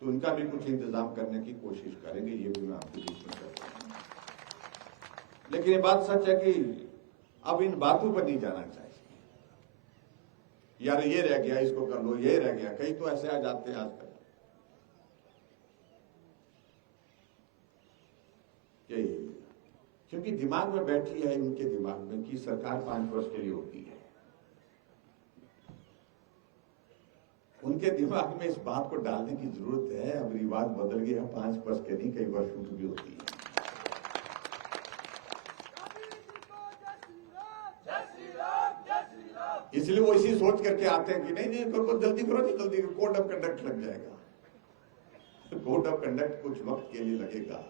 तो इनका भी कुछ इंतजाम करने की कोशिश करेंगे, ये भी मैं आपके बीच में कहता हूं। लेकिन ये बात सच है कि अब इन बातों पर नहीं जाना चाहिए, यार ये रह गया, इसको कर लो, ये रह गया। कई तो ऐसे आ जाते हैं आजकल कि क्योंकि दिमाग में बैठी है उनके दिमाग में कि सरकार 5 वर्ष के लिए होती है। उनके दिमाग में इस बात को डालने की जरूरत है, अब रिवाज बदल गया, 5 वर्ष के नहीं, कई वर्षों की भी होती है। इसलिए वो इसी सोच करके आते हैं कि नहीं नहीं करो, जल्दी करो, नहीं जल्दी, कोड ऑफ कंडक्ट लग जाएगा। कोड ऑफ कंडक्ट कुछ वक्त के लिए लगेगा,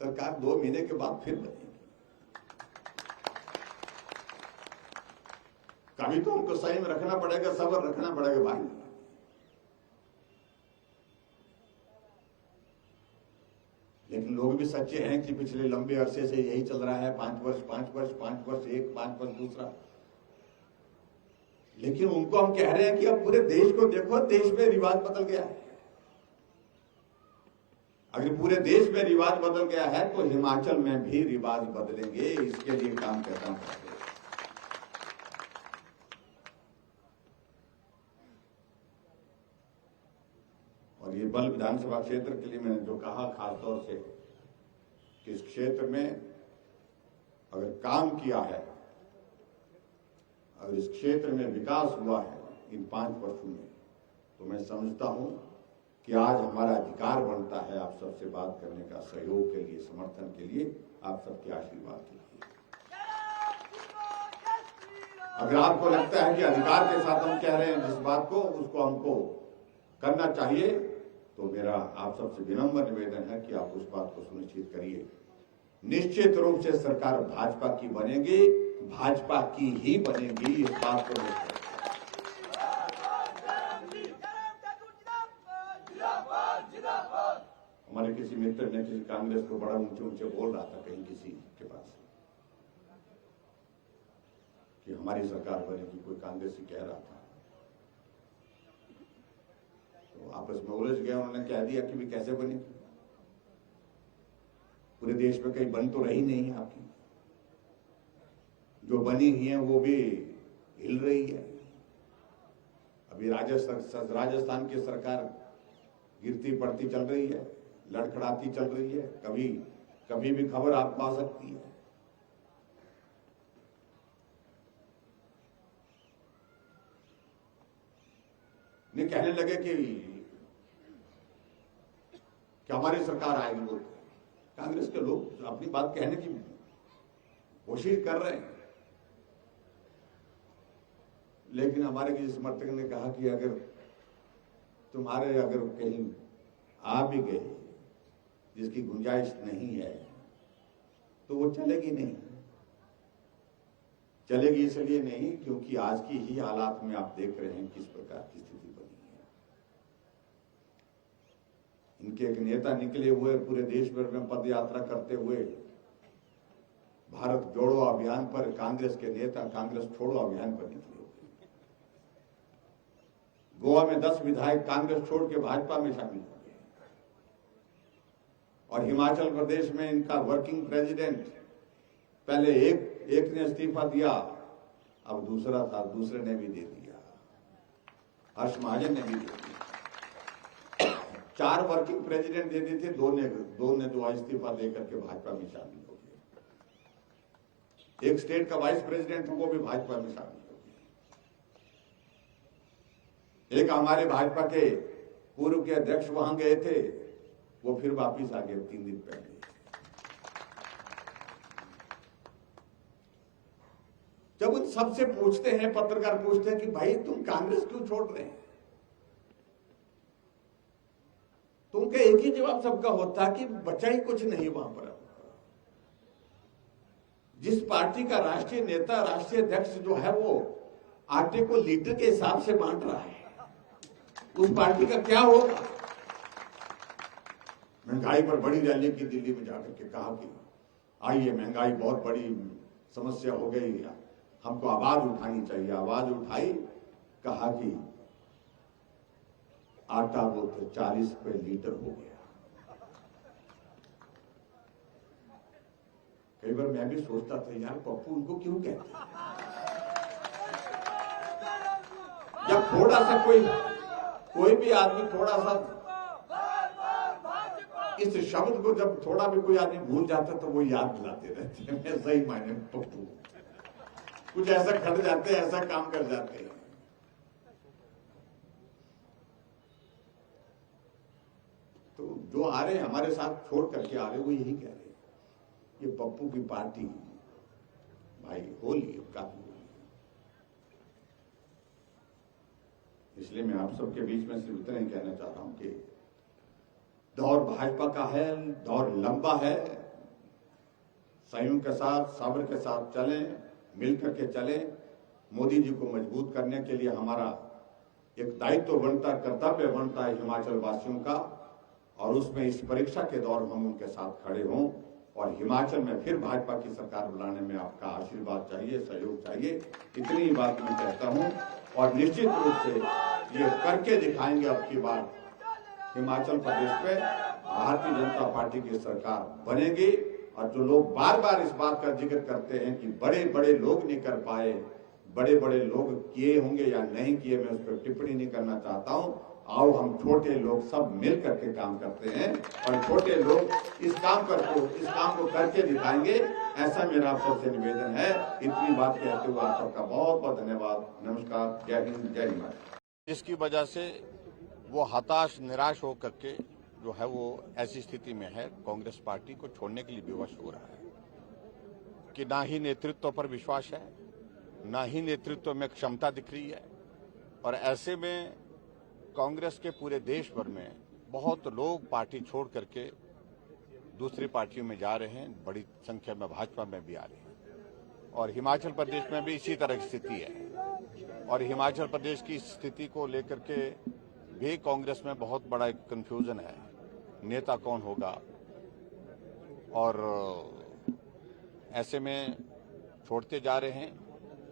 सरकार 2 महीने के बाद फिर बनेगी। कभी तो हमको सही में रखना पड़ेगा, सब्र रखना पड़ेगा भाई। लेकिन लोग भी सच्चे हैं कि पिछले लंबे अरसे से यही चल रहा है, 5 वर्ष 5 वर्ष 5 वर्ष एक, 5 वर्ष दूसरा। लेकिन उनको हम कह रहे हैं कि अब पूरे देश को देखो, देश में रिवाज बदल गया है। अगर पूरे देश में रिवाज बदल गया है तो हिमाचल में भी रिवाज बदलेंगे, इसके लिए काम करना पड़ेगा। और ये बल विधानसभा क्षेत्र के लिए मैंने जो कहा, खासतौर से कि इस क्षेत्र में अगर काम किया है, अगर इस क्षेत्र में विकास हुआ है इन 5 वर्षों में, तो मैं समझता हूं कि आज हमारा अधिकार बनता है आप सबसे बात करने का, सहयोग के लिए, समर्थन के लिए, आप सबके आशीर्वाद के लिए। अगर आपको लगता है कि अधिकार के साथ हम कह रहे हैं जिस बात को, उसको हमको करना चाहिए, तो मेरा आप सबसे विनम्र निवेदन है कि आप उस बात को सुनिश्चित करिए। निश्चित रूप से सरकार भाजपा की बनेगी, भाजपा की ही बनेगी, इस बात को हमारे किसी मित्र ने किसी कांग्रेस को बड़ा ऊंचे ऊंचे बोल रहा था कहीं किसी के पास कि हमारी सरकार बनेगी, कोई कांग्रेसी कह रहा था, तो आपस में उलझ गए। उन्होंने कह दिया कि भी कैसे बनेगी, पूरे देश में कहीं बन तो रही नहीं है आपकी, जो बनी हुई है वो भी हिल रही है। अभी राजस्थान की सरकार गिरती पड़ती चल रही है, लड़खड़ाती चल रही है, कभी भी खबर आपको आ सकती है। नहीं कहने लगे कि हमारी सरकार आएगी, वो कांग्रेस के लोग अपनी बात कहने की कोशिश कर रहे हैं। लेकिन हमारे किसी समर्थक ने कहा कि अगर कहीं आ भी गए जिसकी गुंजाइश नहीं है तो वो चलेगी नहीं। चलेगी इसलिए नहीं क्योंकि आज की ही हालात में आप देख रहे हैं किस प्रकार की स्थिति बनी है। इनके एक नेता निकले हुए पूरे देश भर में पद यात्रा करते हुए भारत जोड़ो अभियान पर, कांग्रेस के नेता कांग्रेस छोड़ो अभियान पर निकले हुए। गोवा में 10 विधायक कांग्रेस छोड़ के भाजपा में शामिल हो गए और हिमाचल प्रदेश में इनका वर्किंग प्रेसिडेंट, पहले एक ने इस्तीफा दिया, अब दूसरा था, दूसरे ने भी दे दिया, हर्ष महाजन ने भी दे दिया। 4 वर्किंग प्रेसिडेंट दे दिए थे, दो ने जो इस्तीफा देकर के भाजपा में शामिल हो गए। एक स्टेट का वाइस प्रेसिडेंट वो भी भाजपा में शामिल हो गए। एक हमारे भाजपा के पूर्व के अध्यक्ष वहां गए थे, वो फिर वापिस आ गए 3 दिन पहले। जब उन सबसे पूछते हैं, पत्रकार पूछते हैं कि भाई तुम कांग्रेस क्यों छोड़ रहे हैं, तो उनका एक ही जवाब सबका होता कि बचा ही कुछ नहीं वहां पर। जिस पार्टी का राष्ट्रीय नेता, राष्ट्रीय अध्यक्ष जो है वो आटे को लीटर के हिसाब से बांट रहा है, उस पार्टी का क्या होगा। महंगाई पर बड़ी रैली की दिल्ली में जाकर के कहा कि आइए, महंगाई बहुत बड़ी समस्या हो गई है, हमको आवाज उठानी चाहिए। आवाज उठाई, कहा कि आटा वो तो 40 रुपए लीटर हो गया। कई बार मैं भी सोचता था यार पप्पू उनको क्यों कहते हैं। जब थोड़ा सा कोई भी आदमी थोड़ा सा इस शब्द को जब थोड़ा भी कोई आदमी भूल जाता तो वो याद दिलाते रहते हैं। मैं सही मायने में पप्पू कुछ ऐसा कर जाते हैं, ऐसा काम कर जाते हैं। तो जो आ रहे हैं हमारे साथ छोड़ करके आ रहे वो यही कह रहे हैं, ये पप्पू की पार्टी भाई होली काफी होली। इसलिए मैं आप सबके बीच में सिर्फ इतना ही कहना चाह रहा हूं कि दौर भाजपा का है, दौर लंबा है, संयम के साथ, सब्र के साथ चलें, मिलकर के चलें। मोदी जी को मजबूत करने के लिए हमारा एक दायित्व बनता, कर्तव्य बनता है हिमाचल वासियों का, और उसमें इस परीक्षा के दौर हम उनके साथ खड़े हों और हिमाचल में फिर भाजपा की सरकार बुलाने में आपका आशीर्वाद चाहिए, सहयोग चाहिए। इतनी ही बात मैं कहता हूं और निश्चित रूप से ये करके दिखाएंगे। अब की बार हिमाचल प्रदेश पे भारतीय जनता पार्टी की सरकार बनेगी। और जो लोग बार बार इस बात का जिक्र करते हैं कि बड़े बड़े लोग नहीं कर पाए, बड़े बड़े लोग किए होंगे या नहीं किए, मैं उस पर टिप्पणी नहीं करना चाहता हूं। आओ हम छोटे लोग सब मिल करके काम करते हैं और छोटे लोग इस काम को करके दिखाएंगे, ऐसा मेरा आप सबसे निवेदन है। इतनी बात कहते हुए आप सबका बहुत बहुत धन्यवाद। नमस्कार, जय हिंद, जय हिमाचल। जिसकी वजह से वो हताश, निराश होकर के जो है वो ऐसी स्थिति में है, कांग्रेस पार्टी को छोड़ने के लिए विवश हो रहा है कि ना ही नेतृत्व पर विश्वास है, ना ही नेतृत्व में क्षमता दिख रही है। और ऐसे में कांग्रेस के पूरे देश भर में बहुत लोग पार्टी छोड़ करके दूसरी पार्टियों में जा रहे हैं, बड़ी संख्या में भाजपा में भी आ रहे हैं। और हिमाचल प्रदेश में भी इसी तरह की स्थिति है। और हिमाचल प्रदेश की स्थिति को लेकर के भी कांग्रेस में बहुत बड़ा एक कंफ्यूजन है, नेता कौन होगा। और ऐसे में छोड़ते जा रहे हैं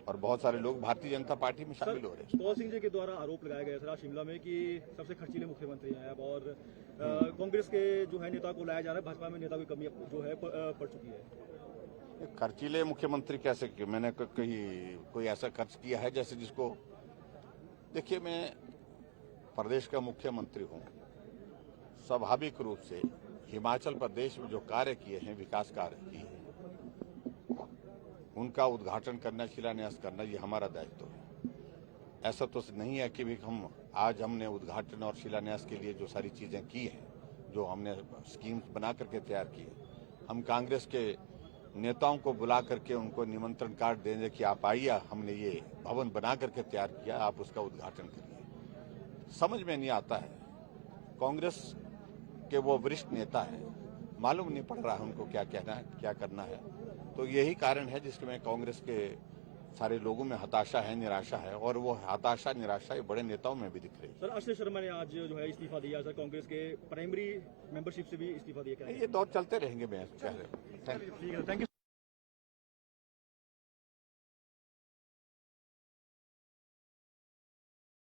और बहुत सारे लोग भारतीय जनता पार्टी में शामिल हो रहे हैं। कौल सिंह जी के द्वारा आरोप लगाया गया था शिमला में कि सबसे खर्चीले मुख्यमंत्री हैं अब, और कांग्रेस के जो है नेता को लाया जा रहा है, भाजपा में नेता की कमी जो है पड़ चुकी है। खर्चीले मुख्यमंत्री कैसे किए? मैंने कहीं कोई ऐसा खर्च किया है जैसे जिसको, देखिए मैं प्रदेश का मुख्यमंत्री हूं, स्वाभाविक रूप से हिमाचल प्रदेश में जो कार्य किए हैं, विकास कार्य किए हैं, उनका उद्घाटन करना, शिलान्यास करना, ये हमारा दायित्व है। ऐसा तो नहीं है कि भी हमने उद्घाटन और शिलान्यास के लिए जो सारी चीजें की हैं, जो हमने स्कीम्स बना करके तैयार की है, हम कांग्रेस के नेताओं को बुला करके उनको निमंत्रण कार्ड देने कि आप आइए, हमने ये भवन बना करके तैयार किया, आप उसका उद्घाटन करिए। समझ में नहीं आता है, कांग्रेस के वो वरिष्ठ नेता हैं, मालूम नहीं पड़ रहा है उनको क्या कहना है, क्या करना है। तो यही कारण है जिसमें कांग्रेस के सारे लोगों में हताशा है, निराशा है, और वो हताशा निराशा ये बड़े नेताओं में भी दिख रही है। सर आशीष शर्मा ने आज जो है इस्तीफा दिया सर, कांग्रेस के प्राइमरी मेंबरशिप से भी इस्तीफा दिया, क्या ये दौर चलते रहेंगे। मैं ठीक है, थैंक यू।